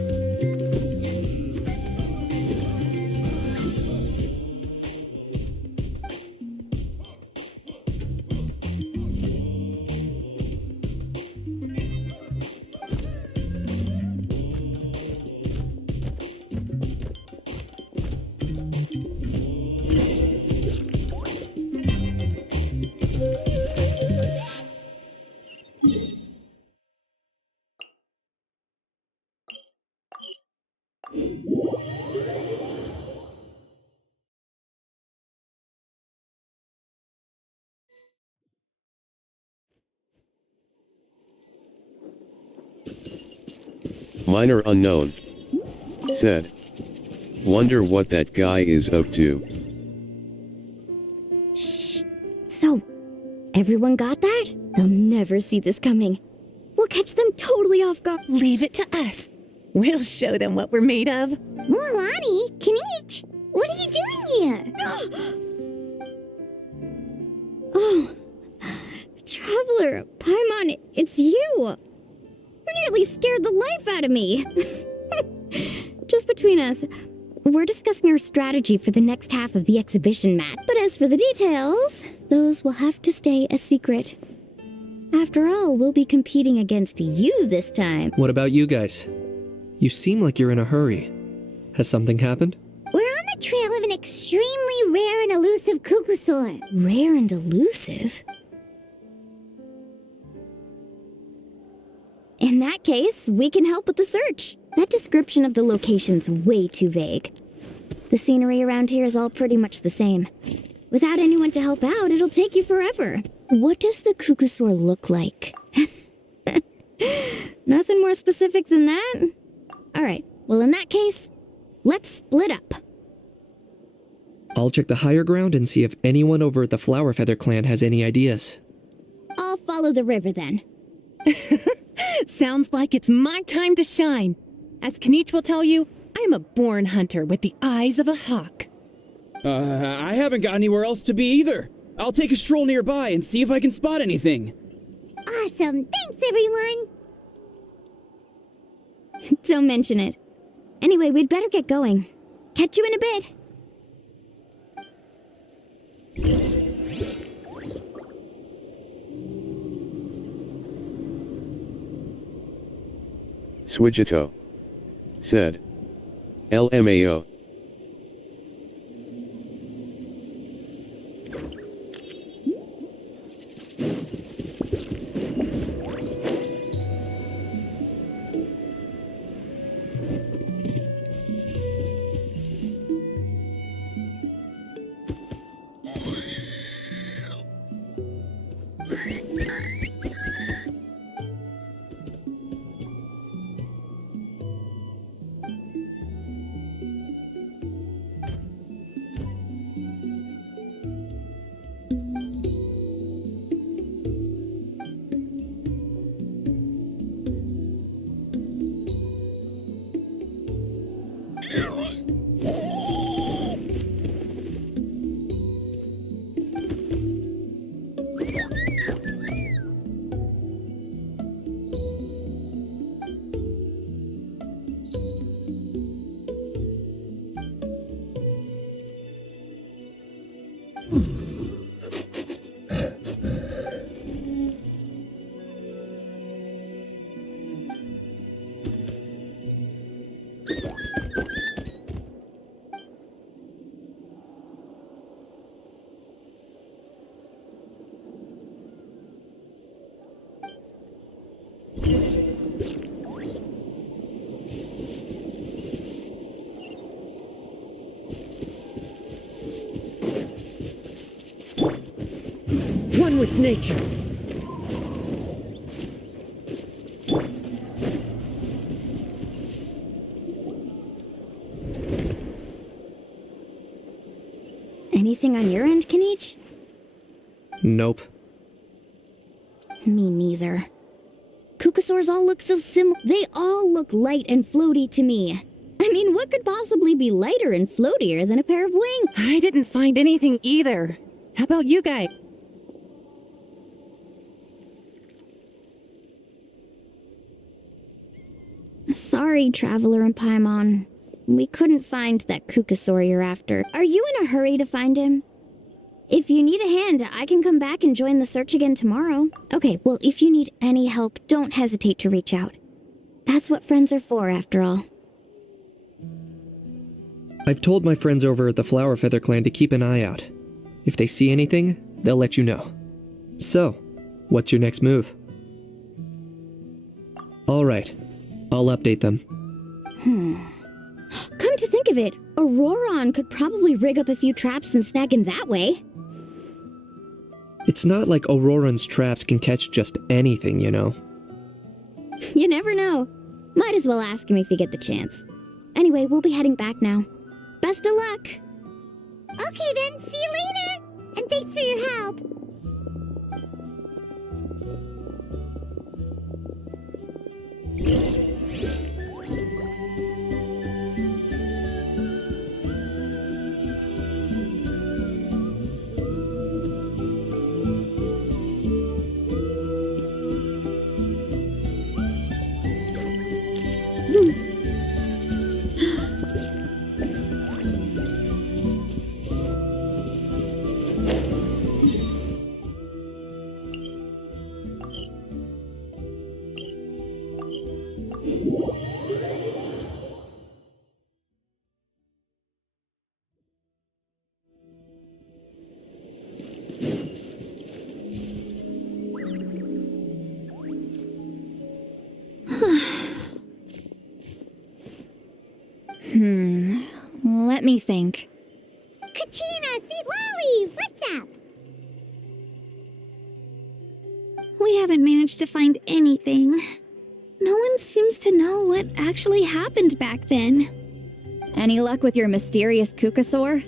Minor unknown said. Wonder what that guy is up to. Shh. So, everyone got that? They'll never see this coming. We'll catch them totally off guard. Leave it to us. We'll show them what we're made of. Mualani, Kinich, what are you doing here? Oh, Traveler, Paimon, it's you. You nearly scared the life out of me. Just between us, we're discussing our strategy for the next half of the exhibition match. But as for the details, those will have to stay a secret. After all, we'll be competing against you this time. What about you guys? You seem like you're in a hurry. Has something happened? We're on the trail of an extremely rare and elusive Kukusaur. Rare and elusive? In that case, we can help with the search. That description of the location's way too vague. The scenery around here is all pretty much the same. Without anyone to help out, it'll take you forever. What does the Kukusaur look like? Nothing more specific than that? Alright, well in that case, let's split up. I'll check the higher ground and see if anyone over at the Flower Feather clan has any ideas. I'll follow the river then. Sounds like it's my time to shine. As Kanich will tell you, I'm a born hunter with the eyes of a hawk. I haven't got anywhere else to be either. I'll take a stroll nearby and see if I can spot anything. Awesome. Thanks, everyone. Don't mention it. Anyway, we'd better get going. Catch you in a bit. Swigito said. LMAO. One with nature. Anything on your end, Kanich? Nope. Me neither. Kukasaurs all look so they all look light and floaty to me. I mean, what could possibly be lighter and floatier than a pair of wings? I didn't find anything either. How about you guys? Sorry, Traveler and Paimon. We couldn't find that Kukasaur you're after. Are you in a hurry to find him? If you need a hand, I can come back and join the search again tomorrow. Okay, well, if you need any help, don't hesitate to reach out. That's what friends are for, after all. I've told my friends over at the Flower Feather Clan to keep an eye out. If they see anything, they'll let you know. So, what's your next move? Alright, I'll update them. Come to think of it, Auroron could probably rig up a few traps and snag him that way. It's not like Auroran's traps can catch just anything, you know. You never know. Might as well ask him if you get the chance. Anyway, we'll be heading back now. Best of luck! Okay then, see you later! And thanks for your help! Let me think. Kachina, see Lolly! What's up? We haven't managed to find anything. No one seems to know what actually happened back then. Any luck with your mysterious Kukasaur?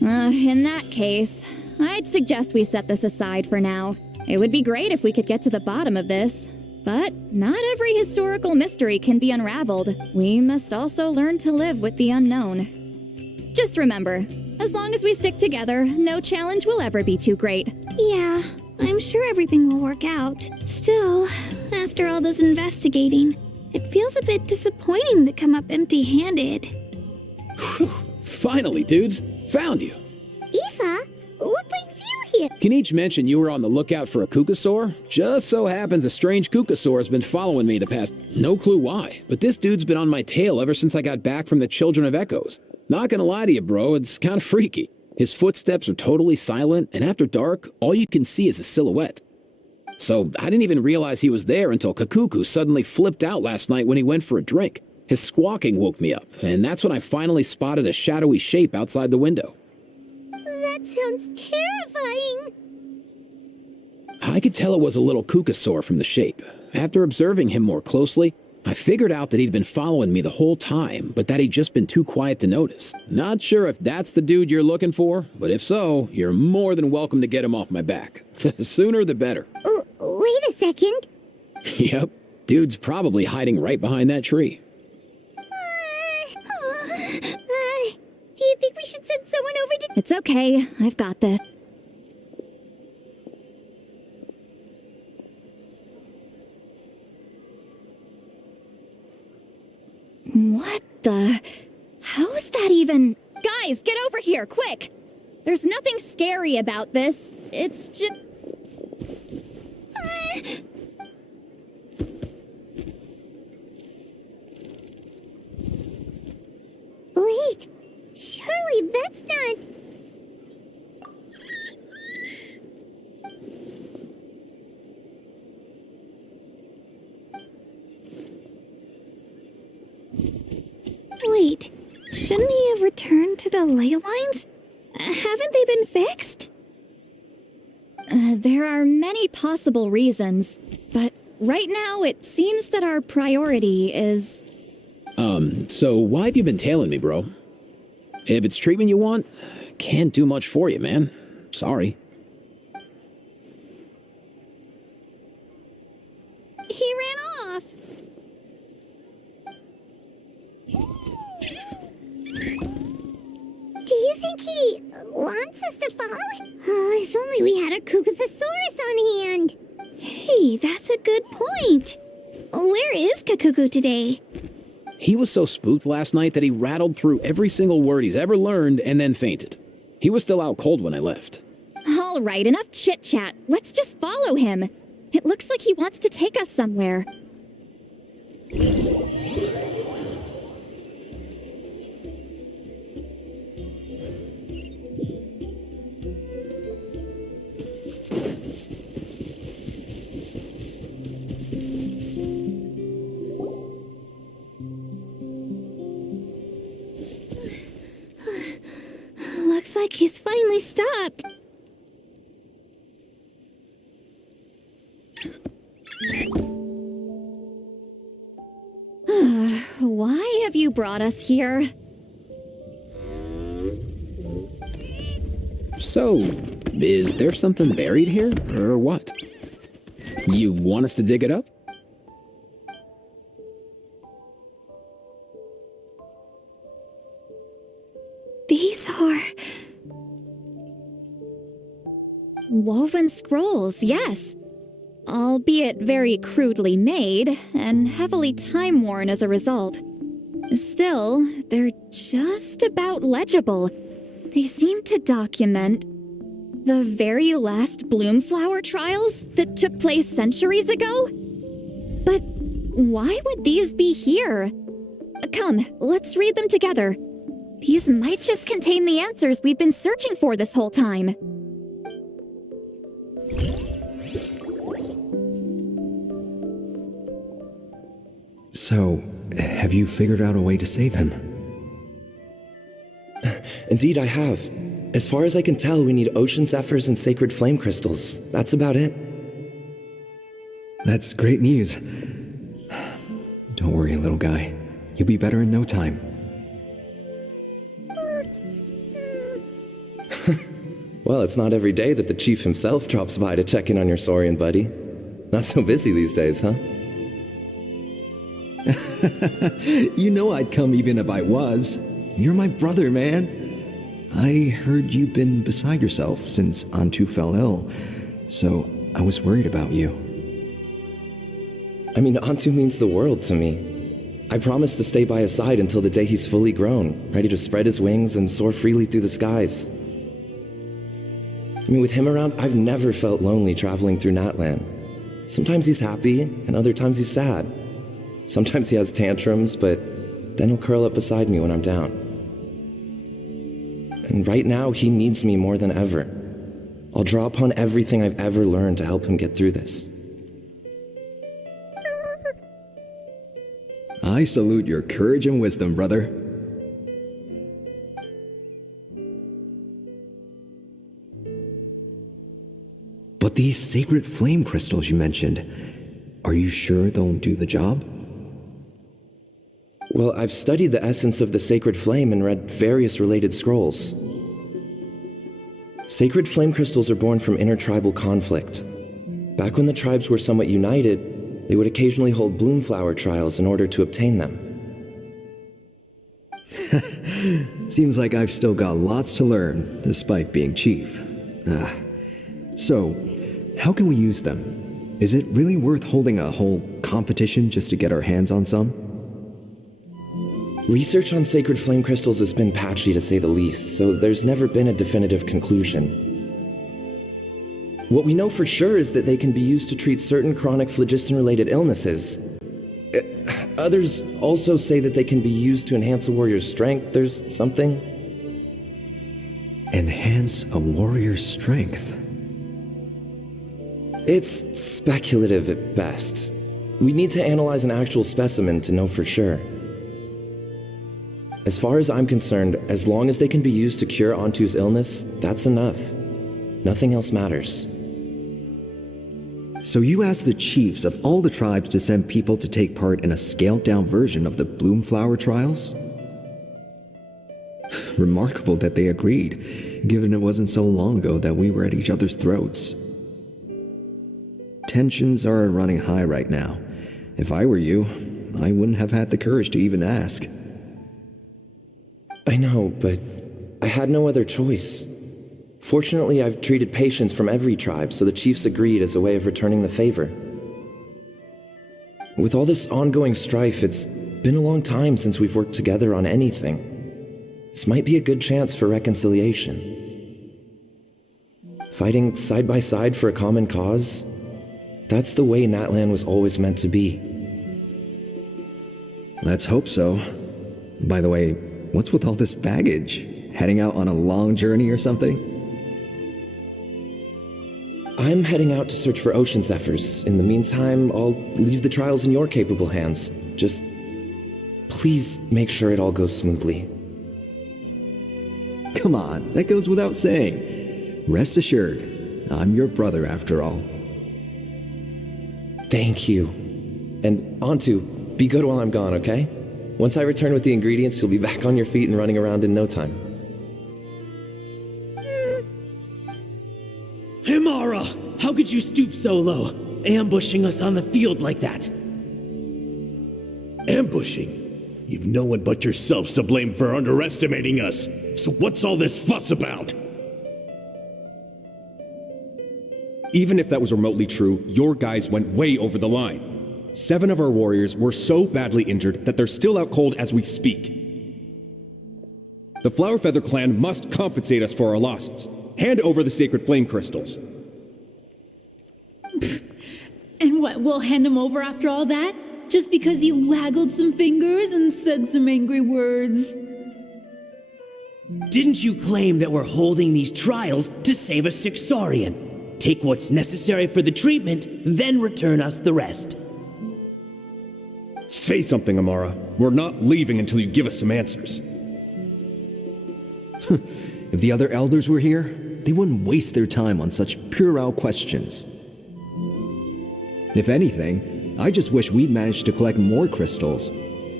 In that case, I'd suggest we set this aside for now. It would be great if we could get to the bottom of this. But not every historical mystery can be unraveled. We must also learn to live with the unknown. Just remember, as long as we stick together, no challenge will ever be too great. Yeah, I'm sure everything will work out. Still, after all this investigating, it feels a bit disappointing to come up empty-handed. Finally, dudes. Found you. Aoife, what brings you here? Kenichi mentioned you were on the lookout for a kukasaur. Just so happens a strange kukasaur has been following me the past... No clue why, but this dude's been on my tail ever since I got back from the Children of Echoes. Not gonna lie to you, bro, it's kind of freaky. His footsteps are totally silent, and after dark, all you can see is a silhouette. So I didn't even realize he was there until Kakuku suddenly flipped out last night when he went for a drink. His squawking woke me up, and that's when I finally spotted a shadowy shape outside the window. That sounds terrifying. I could tell it was a little kukasaur from the shape. After observing him more closely, I figured out that he'd been following me the whole time, but that he'd just been too quiet to notice. Not sure if that's the dude you're looking for, but if so, you're more than welcome to get him off my back. The sooner the better. Wait a second. Yep, dude's probably hiding right behind that tree. Do you think we should send someone over to... It's okay, I've got this. What the... How's that even... Guys, get over here, quick! There's nothing scary about this. It's just... Wait, surely that's not... Wait, shouldn't he have returned to the ley lines? Haven't they been fixed? There are many possible reasons, but right now it seems that our priority is... So why have you been tailing me, bro? If it's treatment you want, can't do much for you, man. Sorry. He ran off. Do you think he wants us to follow? Oh, if only we had a Kukathosaurus on hand. Hey, that's a good point. Where is Kakuku today? He was so spooked last night that he rattled through every single word he's ever learned and then fainted. He was still out cold when I left. All right, enough chit-chat. Let's just follow him. It looks like he wants to take us somewhere. Looks like he's finally stopped. Why have you brought us here? So, is there something buried here, or what? You want us to dig it up? These are... Woven scrolls, yes. Albeit very crudely made, and heavily time-worn as a result. Still, they're just about legible. They seem to document the very last Bloomflower trials that took place centuries ago? But why would these be here? Come, let's read them together. These might just contain the answers we've been searching for this whole time. So, have you figured out a way to save him? Indeed, I have. As far as I can tell, we need ocean zephyrs and sacred flame crystals. That's about it. That's great news. Don't worry, little guy. You'll be better in no time. Well, it's not every day that the chief himself drops by to check in on your Saurian buddy. Not so busy these days, huh? You know I'd come even if I was. You're my brother, man. I heard you've been beside yourself since Antu fell ill, so I was worried about you. I mean, Antu means the world to me. I promised to stay by his side until the day he's fully grown, ready to spread his wings and soar freely through the skies. I mean, with him around, I've never felt lonely traveling through Natlan. Sometimes he's happy, and other times he's sad. Sometimes he has tantrums, but then he'll curl up beside me when I'm down. And right now, he needs me more than ever. I'll draw upon everything I've ever learned to help him get through this. I salute your courage and wisdom, brother. But these sacred flame crystals you mentioned, are you sure they'll do the job? Well, I've studied the essence of the sacred flame and read various related scrolls. Sacred flame crystals are born from intertribal conflict. Back when the tribes were somewhat united, they would occasionally hold bloomflower trials in order to obtain them. Seems like I've still got lots to learn, despite being chief. So, how can we use them? Is it really worth holding a whole competition just to get our hands on some? Research on sacred flame crystals has been patchy to say the least, so there's never been a definitive conclusion. What we know for sure is that they can be used to treat certain chronic phlogiston-related illnesses. Others also say that they can be used to enhance a warrior's strength. There's something. Enhance a warrior's strength? It's speculative at best. We need to analyze an actual specimen to know for sure. As far as I'm concerned, as long as they can be used to cure Antu's illness, that's enough. Nothing else matters. So you asked the chiefs of all the tribes to send people to take part in a scaled-down version of the Bloomflower trials? Remarkable that they agreed, given it wasn't so long ago that we were at each other's throats. Tensions are running high right now. If I were you, I wouldn't have had the courage to even ask. I know, but I had no other choice. Fortunately, I've treated patients from every tribe, so the chiefs agreed as a way of returning the favor. With all this ongoing strife, it's been a long time since we've worked together on anything. This might be a good chance for reconciliation. Fighting side by side for a common cause? That's the way Natlan was always meant to be. Let's hope so. By the way, what's with all this baggage? Heading out on a long journey or something? I'm heading out to search for ocean zephyrs. In the meantime, I'll leave the trials in your capable hands. Just please make sure it all goes smoothly. Come on, that goes without saying. Rest assured, I'm your brother after all. Thank you. And Antu, be good while I'm gone, okay? Once I return with the ingredients, you'll be back on your feet and running around in no time. Himara! How could you stoop so low, ambushing us on the field like that? Ambushing? You've no one but yourselves to blame for underestimating us. So what's all this fuss about? Even if that was remotely true, your guys went way over the line. 7 of our warriors were so badly injured that they're still out cold as we speak. The Flower Feather clan must compensate us for our losses. Hand over the sacred flame crystals. And what, we'll hand them over after all that? Just because you waggled some fingers and said some angry words? Didn't you claim that we're holding these trials to save a sick Saurian? Take what's necessary for the treatment, then return us the rest. Say something, Amara. We're not leaving until you give us some answers. If the other elders were here, they wouldn't waste their time on such puerile questions. If anything, I just wish we'd managed to collect more crystals.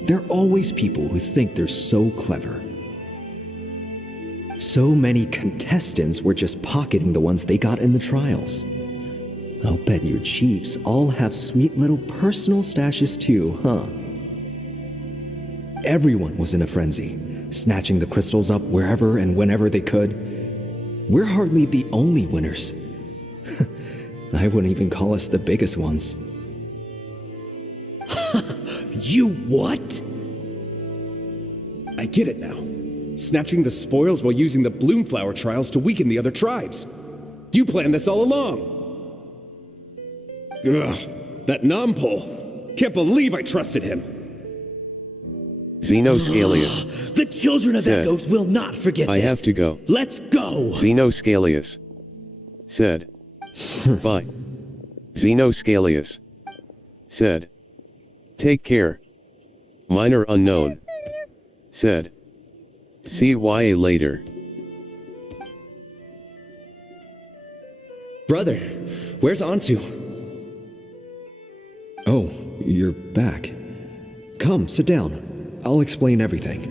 There are always people who think they're so clever. So many contestants were just pocketing the ones they got in the trials. I'll bet your chiefs all have sweet little personal stashes too, huh? Everyone was in a frenzy, snatching the crystals up wherever and whenever they could. We're hardly the only winners. I wouldn't even call us the biggest ones. You what? I get it now. Snatching the spoils while using the Bloomflower trials to weaken the other tribes. You planned this all along. Ugh, that Nompole. Can't believe I trusted him. Xenoscalius. The children of said, Echoes will not forget I this. have to go. Let's go! Xenoscalius said. Bye. Xenoscalius said. Take care. Minor unknown said. See ya later. Brother, where's Antu? Oh, you're back. Come, sit down. I'll explain everything.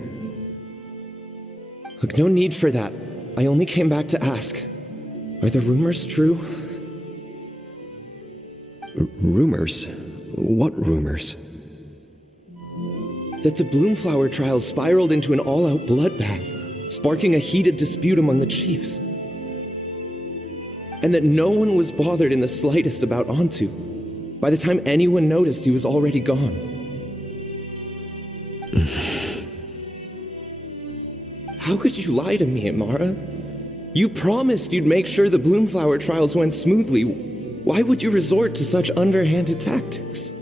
Look, no need for that. I only came back to ask. Are the rumors true? Rumors? What rumors? That the Bloomflower trials spiraled into an all-out bloodbath, sparking a heated dispute among the chiefs. And that no one was bothered in the slightest about Antu. By the time anyone noticed, he was already gone. How could you lie to me, Amara? You promised you'd make sure the Bloomflower trials went smoothly. Why would you resort to such underhanded tactics?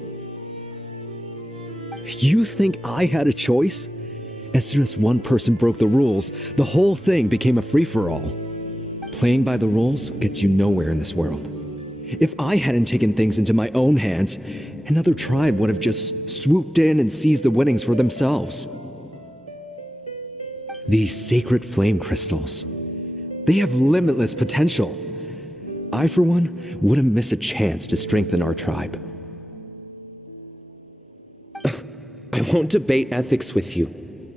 You think I had a choice? As soon as one person broke the rules, the whole thing became a free-for-all. Playing by the rules gets you nowhere in this world. If I hadn't taken things into my own hands, another tribe would have just swooped in and seized the winnings for themselves. These sacred flame crystals, they have limitless potential. I, for one, wouldn't miss a chance to strengthen our tribe. I won't debate ethics with you.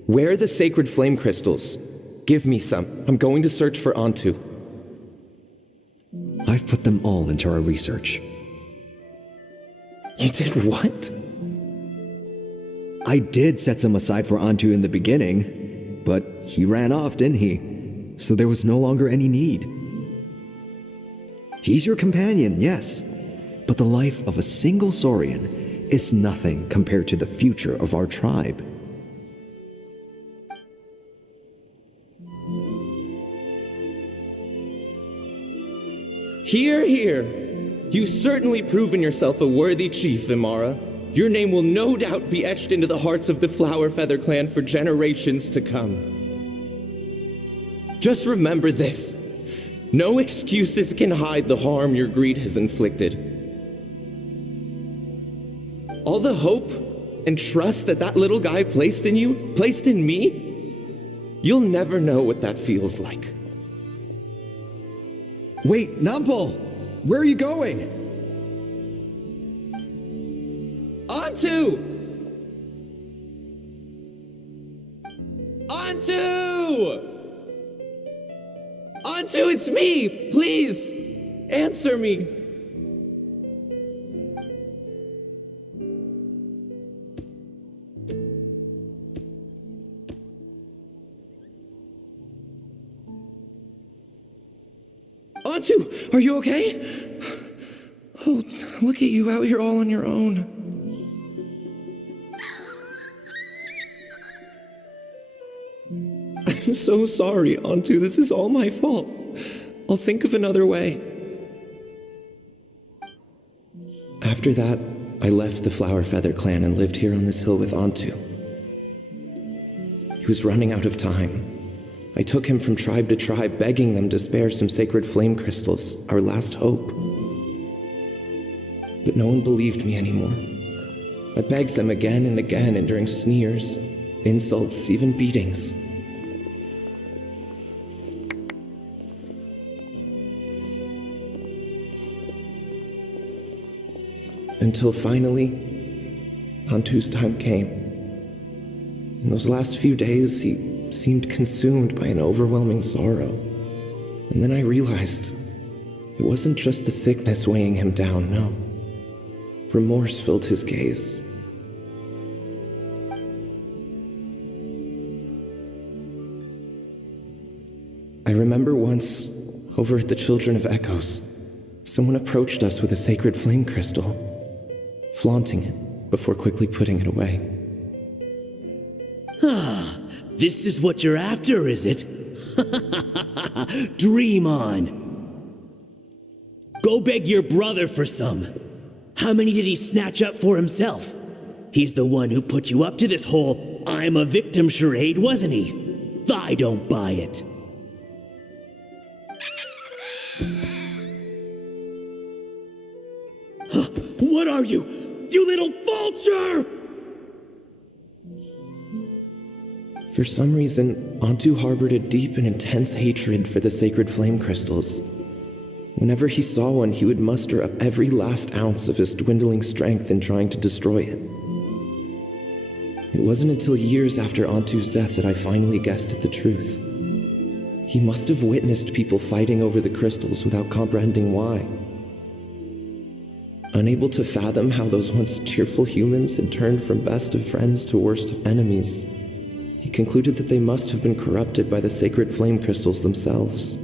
Where are the sacred flame crystals? Give me some. I'm going to search for Antu. I've put them all into our research. You did what? I did set some aside for Antu in the beginning, but he ran off, didn't he? So there was no longer any need. He's your companion, yes, but the life of a single Saurian is nothing compared to the future of our tribe. Hear, hear. You've certainly proven yourself a worthy chief, Imara. Your name will no doubt be etched into the hearts of the Flower Feather clan for generations to come. Just remember this. No excuses can hide the harm your greed has inflicted. All the hope and trust that little guy placed in you, placed in me, you'll never know what that feels like. Wait, Nampol! Where are you going? Antu! Antu! Antu, it's me! Please! Answer me! Antu, are you okay? Oh, look at you out here all on your own. I'm so sorry, Antu. This is all my fault. I'll think of another way. After that, I left the Flower Feather clan and lived here on this hill with Antu. He was running out of time. I took him from tribe to tribe, begging them to spare some sacred flame crystals, our last hope. But no one believed me anymore. I begged them again and again, enduring sneers, insults, even beatings. Until finally, Antu's time came. In those last few days, he seemed consumed by an overwhelming sorrow. And then I realized It wasn't just the sickness weighing him down, no. Remorse filled his gaze. I remember once, over at the Children of Echoes, someone approached us with a sacred flame crystal, flaunting it before quickly putting it away. Ah, this is what you're after, is it? Dream on. Go beg your brother for some. How many did he snatch up for himself? He's the one who put you up to this whole I'm a victim charade, wasn't he? I don't buy it. What are you? You little vulture! For some reason, Antu harbored a deep and intense hatred for the sacred flame crystals. Whenever he saw one, he would muster up every last ounce of his dwindling strength in trying to destroy it. It wasn't until years after Antu's death that I finally guessed at the truth. He must have witnessed people fighting over the crystals without comprehending why. Unable to fathom how those once cheerful humans had turned from best of friends to worst of enemies, he concluded that they must have been corrupted by the sacred flame crystals themselves.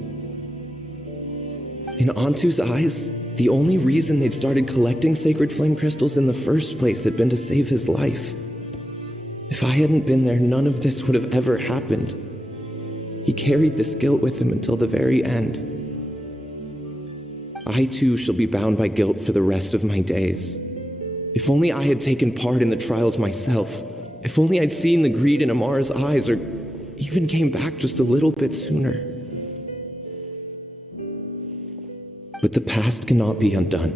In Antu's eyes, the only reason they'd started collecting sacred flame crystals in the first place had been to save his life. If I hadn't been there, none of this would have ever happened. He carried this guilt with him until the very end. I too shall be bound by guilt for the rest of my days. If only I had taken part in the trials myself. If only I'd seen the greed in Amara's eyes, or even came back just a little bit sooner. But the past cannot be undone.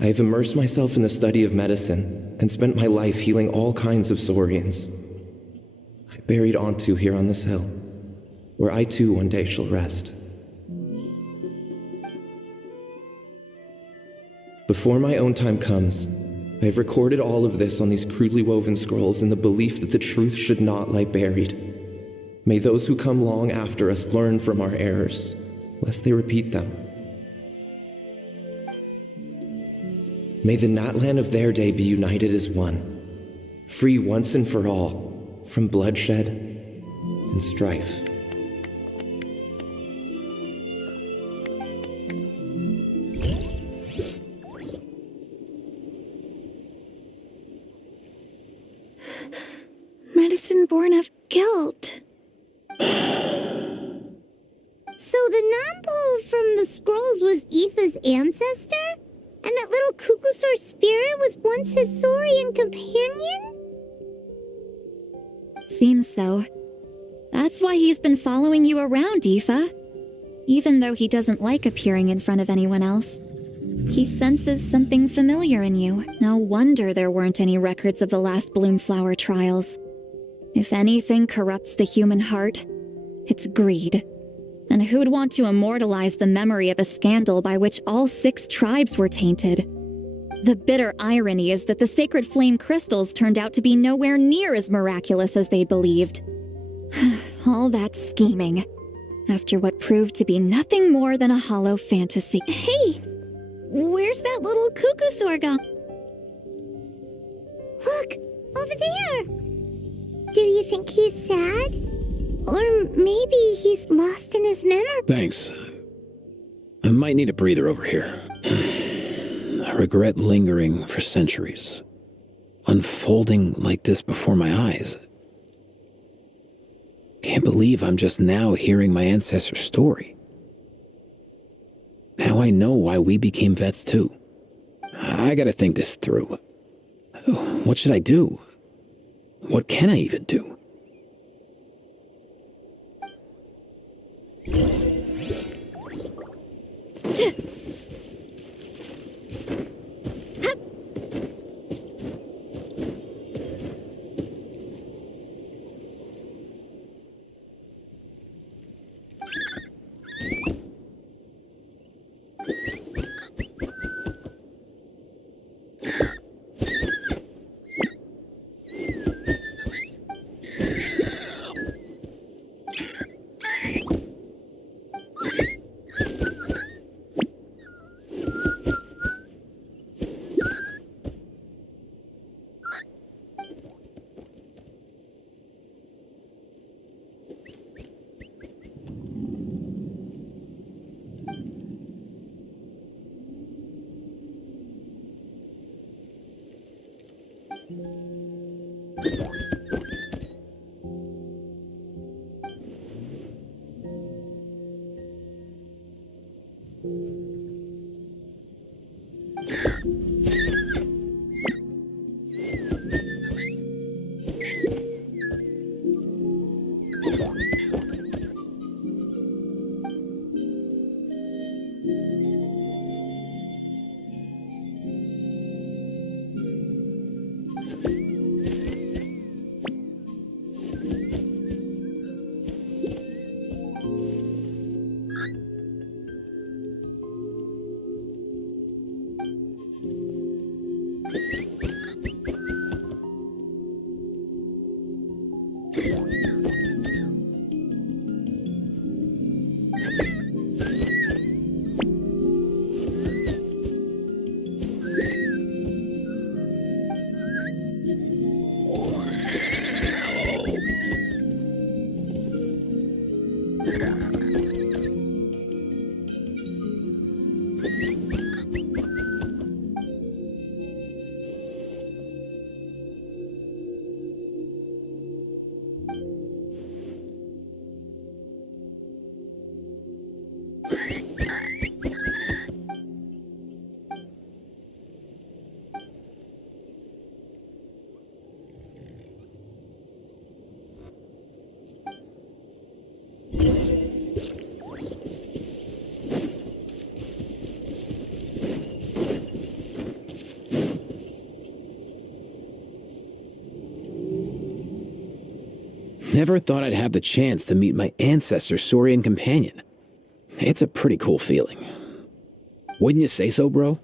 I have immersed myself in the study of medicine and spent my life healing all kinds of Saurians. I buried Antu here on this hill, where I too one day shall rest. Before my own time comes, I have recorded all of this on these crudely woven scrolls in the belief that the truth should not lie buried. May those who come long after us learn from our errors, lest they repeat them. May the Natlan of their day be united as one, free once and for all from bloodshed and strife. Medicine born of guilt. So the non-pole from the scrolls was Aoife's ancestor? And that little Kukusaur spirit was once his Saurian companion? Seems so. That's why he's been following you around, Aoife. Even though he doesn't like appearing in front of anyone else. He senses something familiar in you. No wonder there weren't any records of the last Bloomflower trials. If anything corrupts the human heart, it's greed. And who'd want to immortalize the memory of a scandal by which all 6 tribes were tainted? The bitter irony is that the sacred flame crystals turned out to be nowhere near as miraculous as they believed. All that scheming, after what proved to be nothing more than a hollow fantasy. Hey! Where's that little Kukusaur gone? Look! Over there! Do you think he's sad? Or maybe he's lost in his memory? Thanks. I might need a breather over here. I regret lingering for centuries, unfolding like this before my eyes. Can't believe I'm just now hearing my ancestor's story. Now I know why we became vets too. I gotta think this through. What should I do? What can I even do? Never thought I'd have the chance to meet my ancestor Saurian companion. It's a pretty cool feeling. Wouldn't you say so, bro?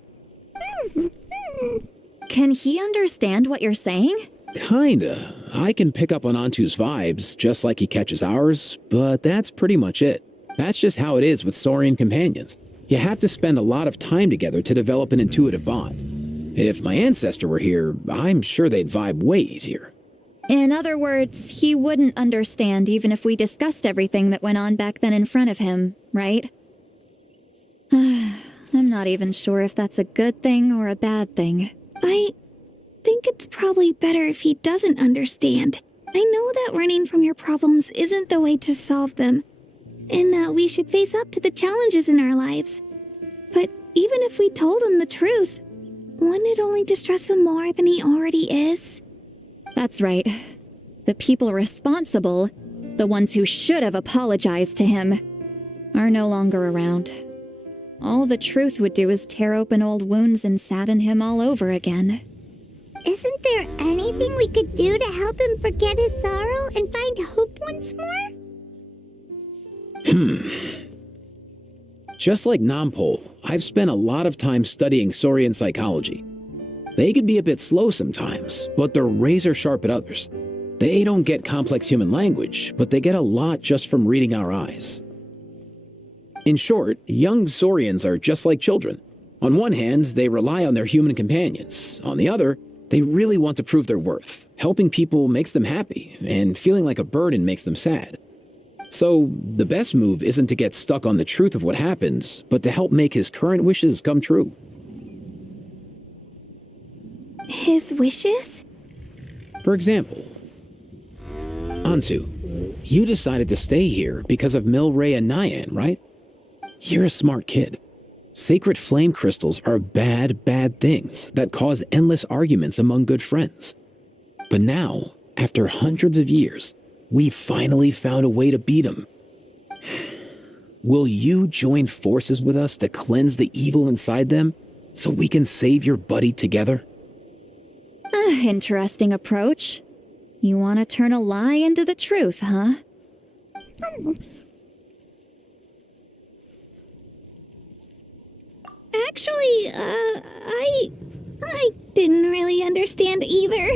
Can he understand what you're saying? Kinda. I can pick up on Antu's vibes, just like he catches ours, but that's pretty much it. That's just how it is with Saurian companions. You have to spend a lot of time together to develop an intuitive bond. If my ancestor were here, I'm sure they'd vibe way easier. In other words, he wouldn't understand even if we discussed everything that went on back then in front of him, right? I'm not even sure if that's a good thing or a bad thing. I think it's probably better if he doesn't understand. I know that running from your problems isn't the way to solve them, and that we should face up to the challenges in our lives. But even if we told him the truth, wouldn't it only distress him more than he already is? That's right. The people responsible, the ones who should have apologized to him, are no longer around. All the truth would do is tear open old wounds and sadden him all over again. Isn't there anything we could do to help him forget his sorrow and find hope once more? Just like Nampol, I've spent a lot of time studying Saurian psychology. They can be a bit slow sometimes, but they're razor sharp at others. They don't get complex human language, but they get a lot just from reading our eyes. In short, young Saurians are just like children. On one hand, they rely on their human companions. On the other, they really want to prove their worth. Helping people makes them happy, and feeling like a burden makes them sad. So, the best move isn't to get stuck on the truth of what happened, but to help make his current wishes come true. His wishes? For example, Antu, you decided to stay here because of Milray and Nyan, right? You're a smart kid. Sacred flame crystals are bad, bad things that cause endless arguments among good friends. But now, after hundreds of years, we finally found a way to beat them. Will you join forces with us to cleanse the evil inside them so we can save your buddy together? Interesting approach. You want to turn a lie into the truth, huh? Actually, I didn't really understand either.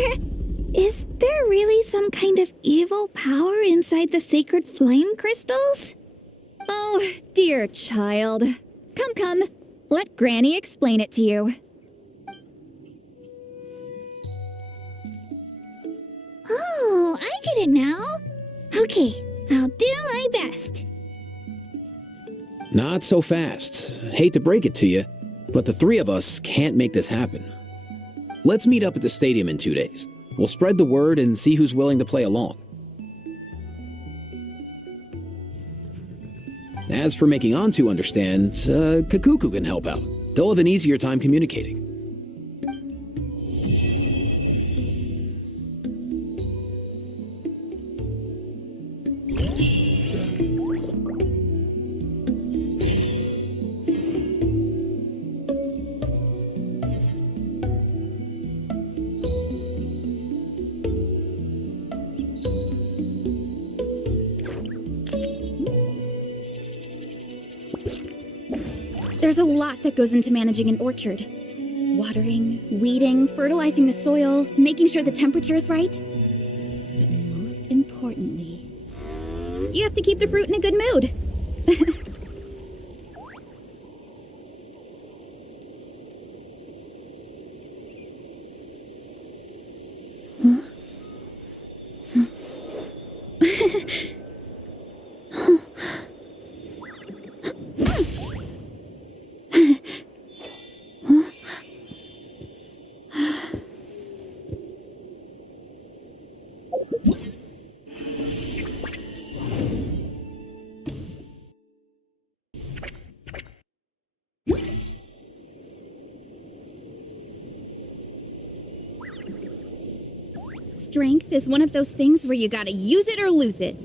Is there really some kind of evil power inside the sacred flame crystals? Oh, dear child. Come. Let Granny explain it to you. Oh, I get it now. Okay, I'll do my best. Not so fast. Hate to break it to you, but the three of us can't make this happen. Let's meet up at the stadium in 2 days. We'll spread the word and see who's willing to play along. As for making Antu understand, Kakuku can help out. They'll have an easier time communicating. There's a lot that goes into managing an orchard. Watering, weeding, fertilizing the soil, making sure the temperature is right. But most importantly, you have to keep the fruit in a good mood. Strength is one of those things where you gotta use it or lose it.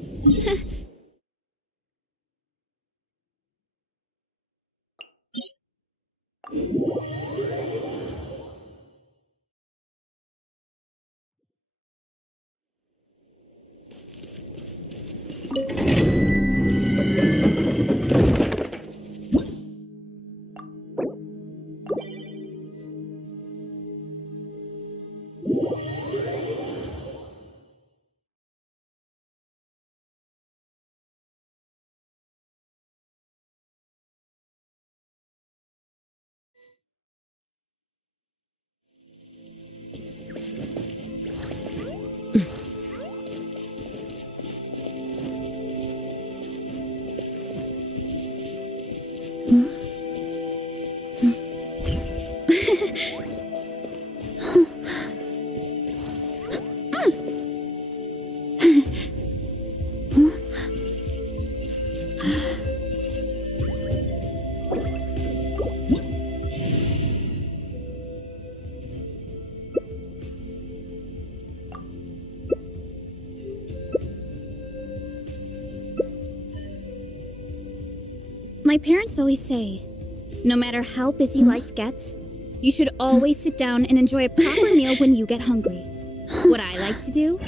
My parents always say, no matter how busy life gets, you should always sit down and enjoy a proper meal when you get hungry. What I like to do?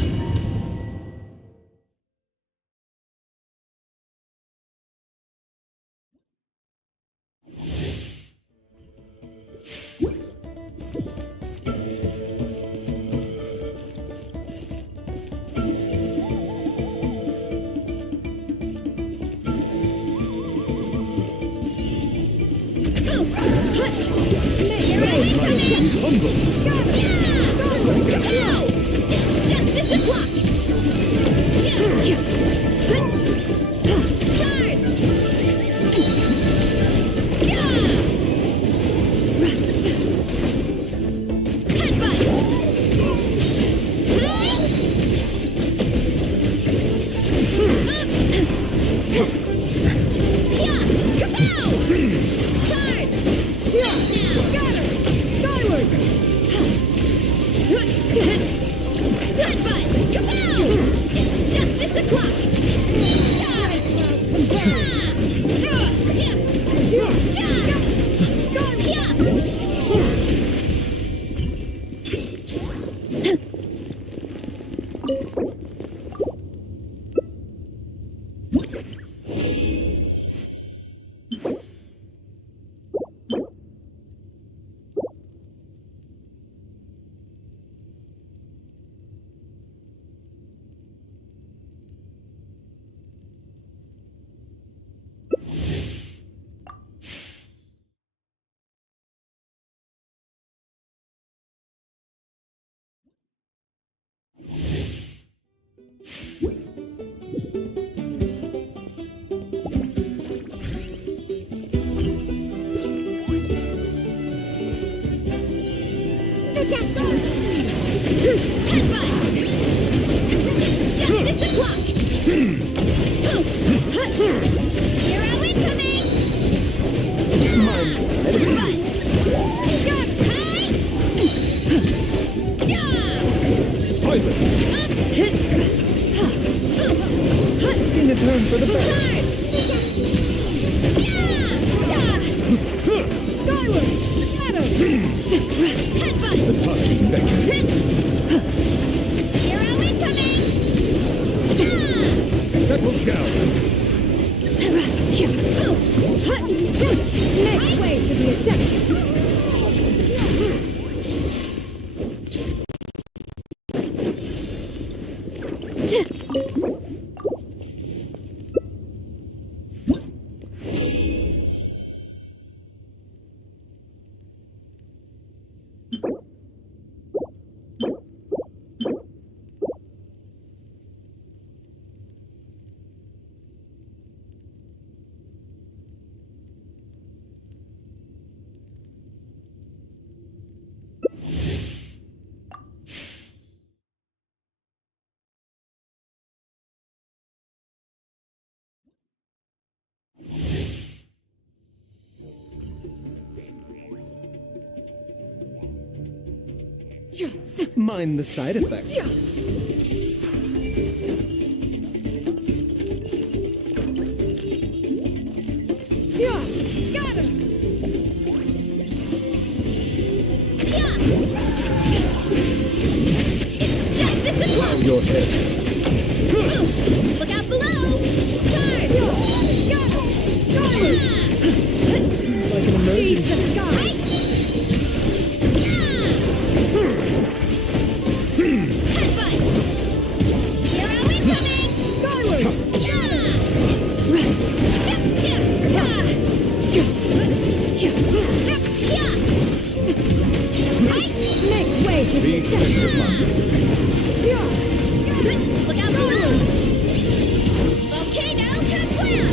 Suggest It's justice o'clock! Hero incoming! Silence! In the turn for the best. The touch is beckoning. Hero incoming! Settle down. Make way for the attack! Mind the side effects. Bow your head. Look out below! Charge! Like an emergency. Hero incoming! Make way for Be sanctified. Look out below! Volcano Katwam!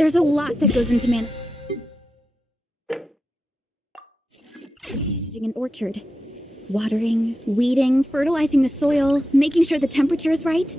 There's a lot that goes into managing an orchard. Watering, weeding, fertilizing the soil, making sure the temperature is right.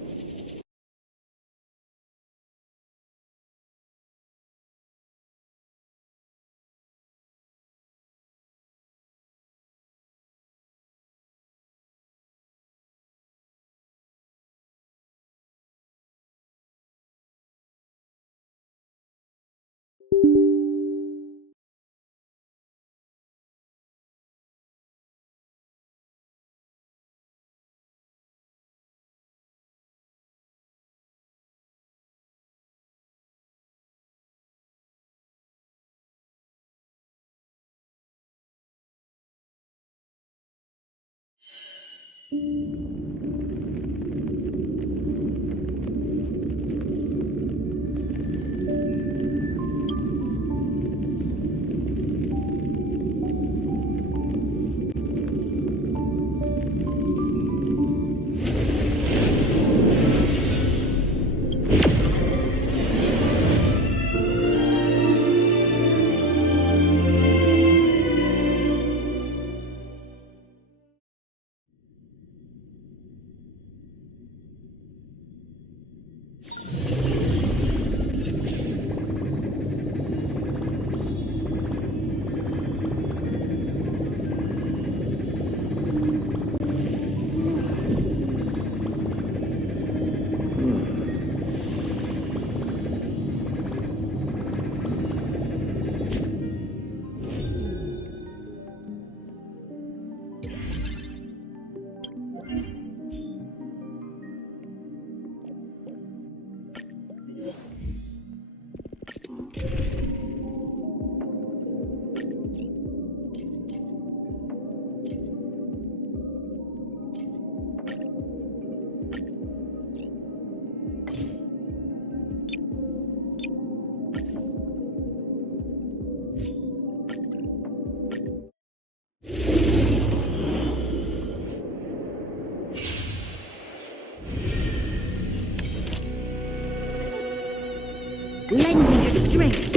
Lend me your strength.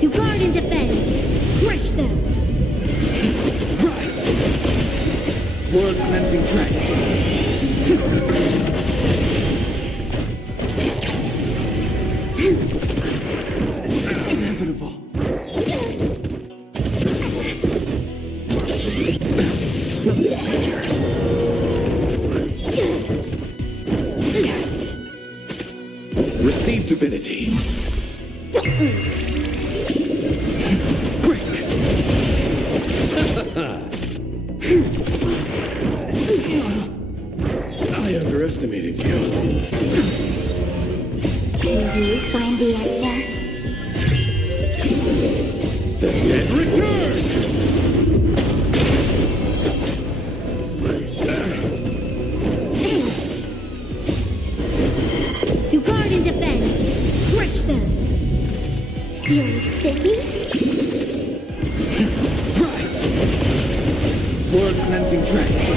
To guard and defend. Crush them. Rise! World cleansing Inevitable. Receive divinity. Quick! I underestimated you. Can you find the answer? The dead return! To guard and defend. Crush them. Feeling spiffy? Rise! World cleansing dragon.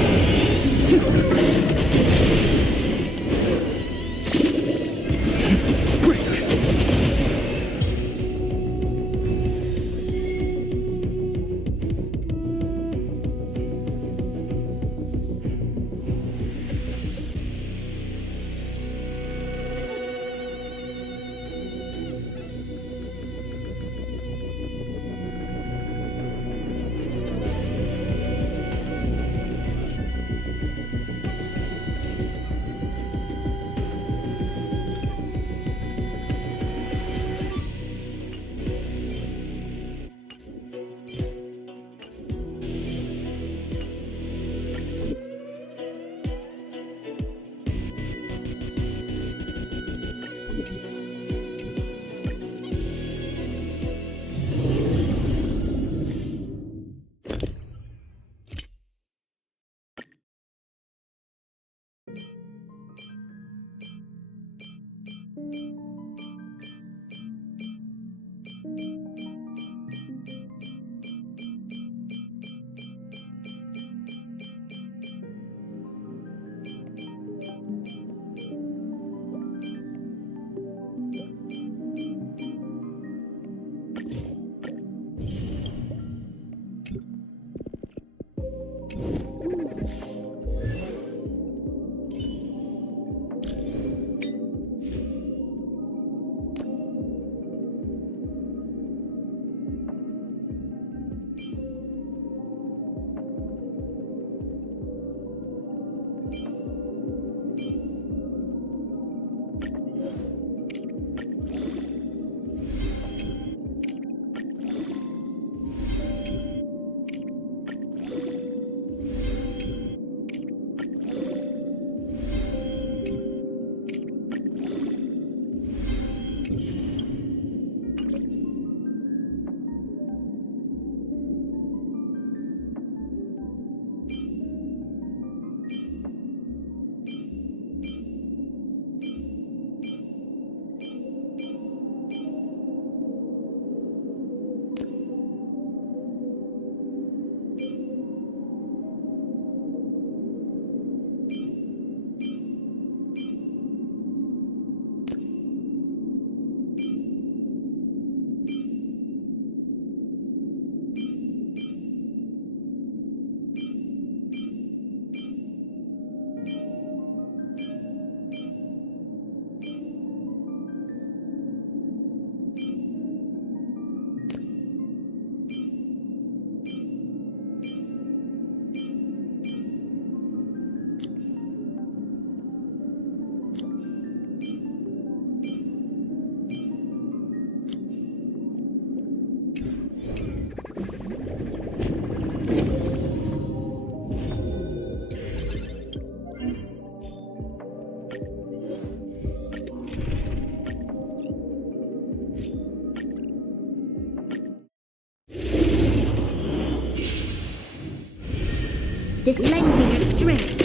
This lends me your strength.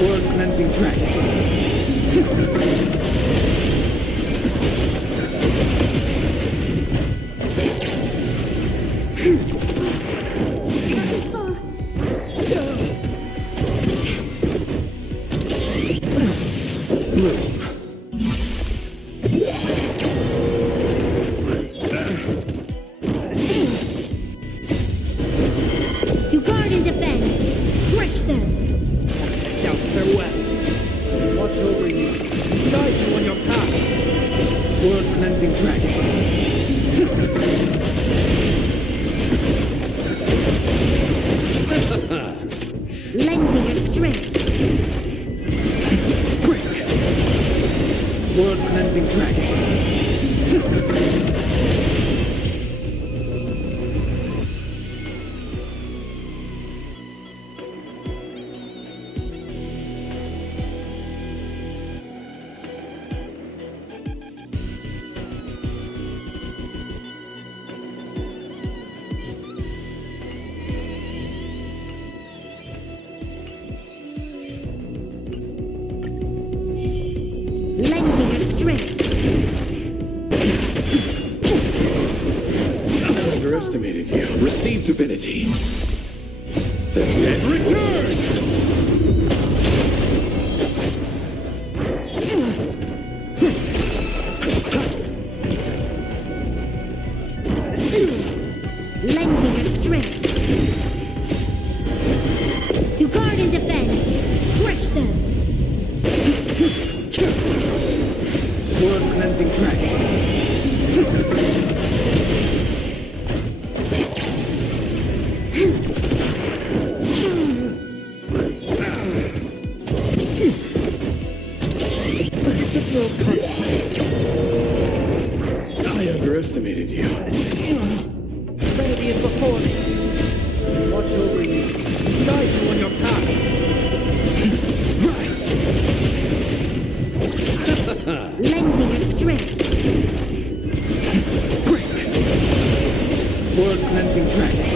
World cleansing dragon. To guard and defend. Crush them. Out farewell. Watch over you. Guide you on your path. World cleansing dragon. Lend me your strength. Quick. World cleansing dragon. Lend me your strength. I underestimated you. Receive divinity. The dead return! Lend me your strength. To guard and defend. Crush them. World cleansing dragon. I underestimated you. Serenity is before me. Watch over you. Guide you on your path. Rise! Lend me your strength. Quick. World cleansing dragon.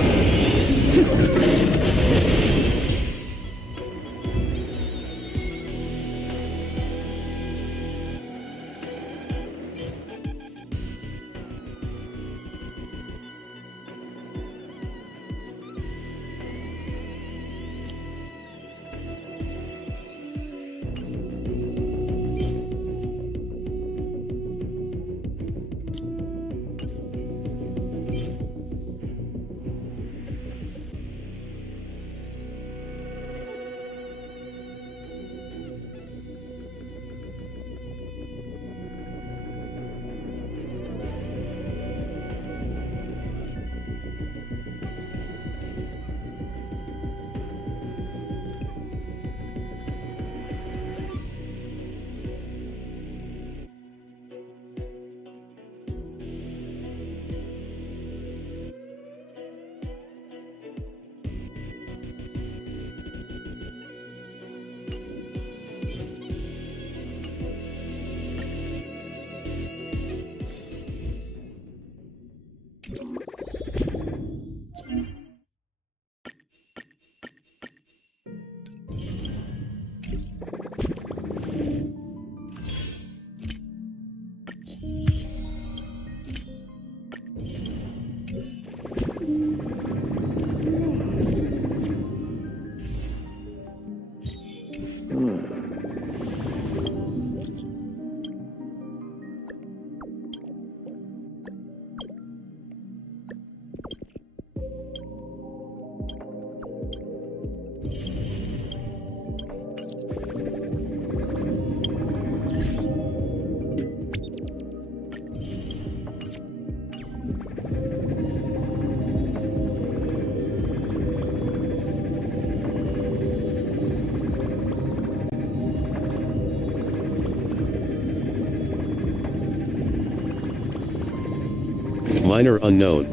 Minor unknown.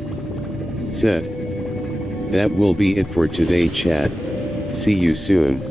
Said. That will be it for today, chat. See you soon.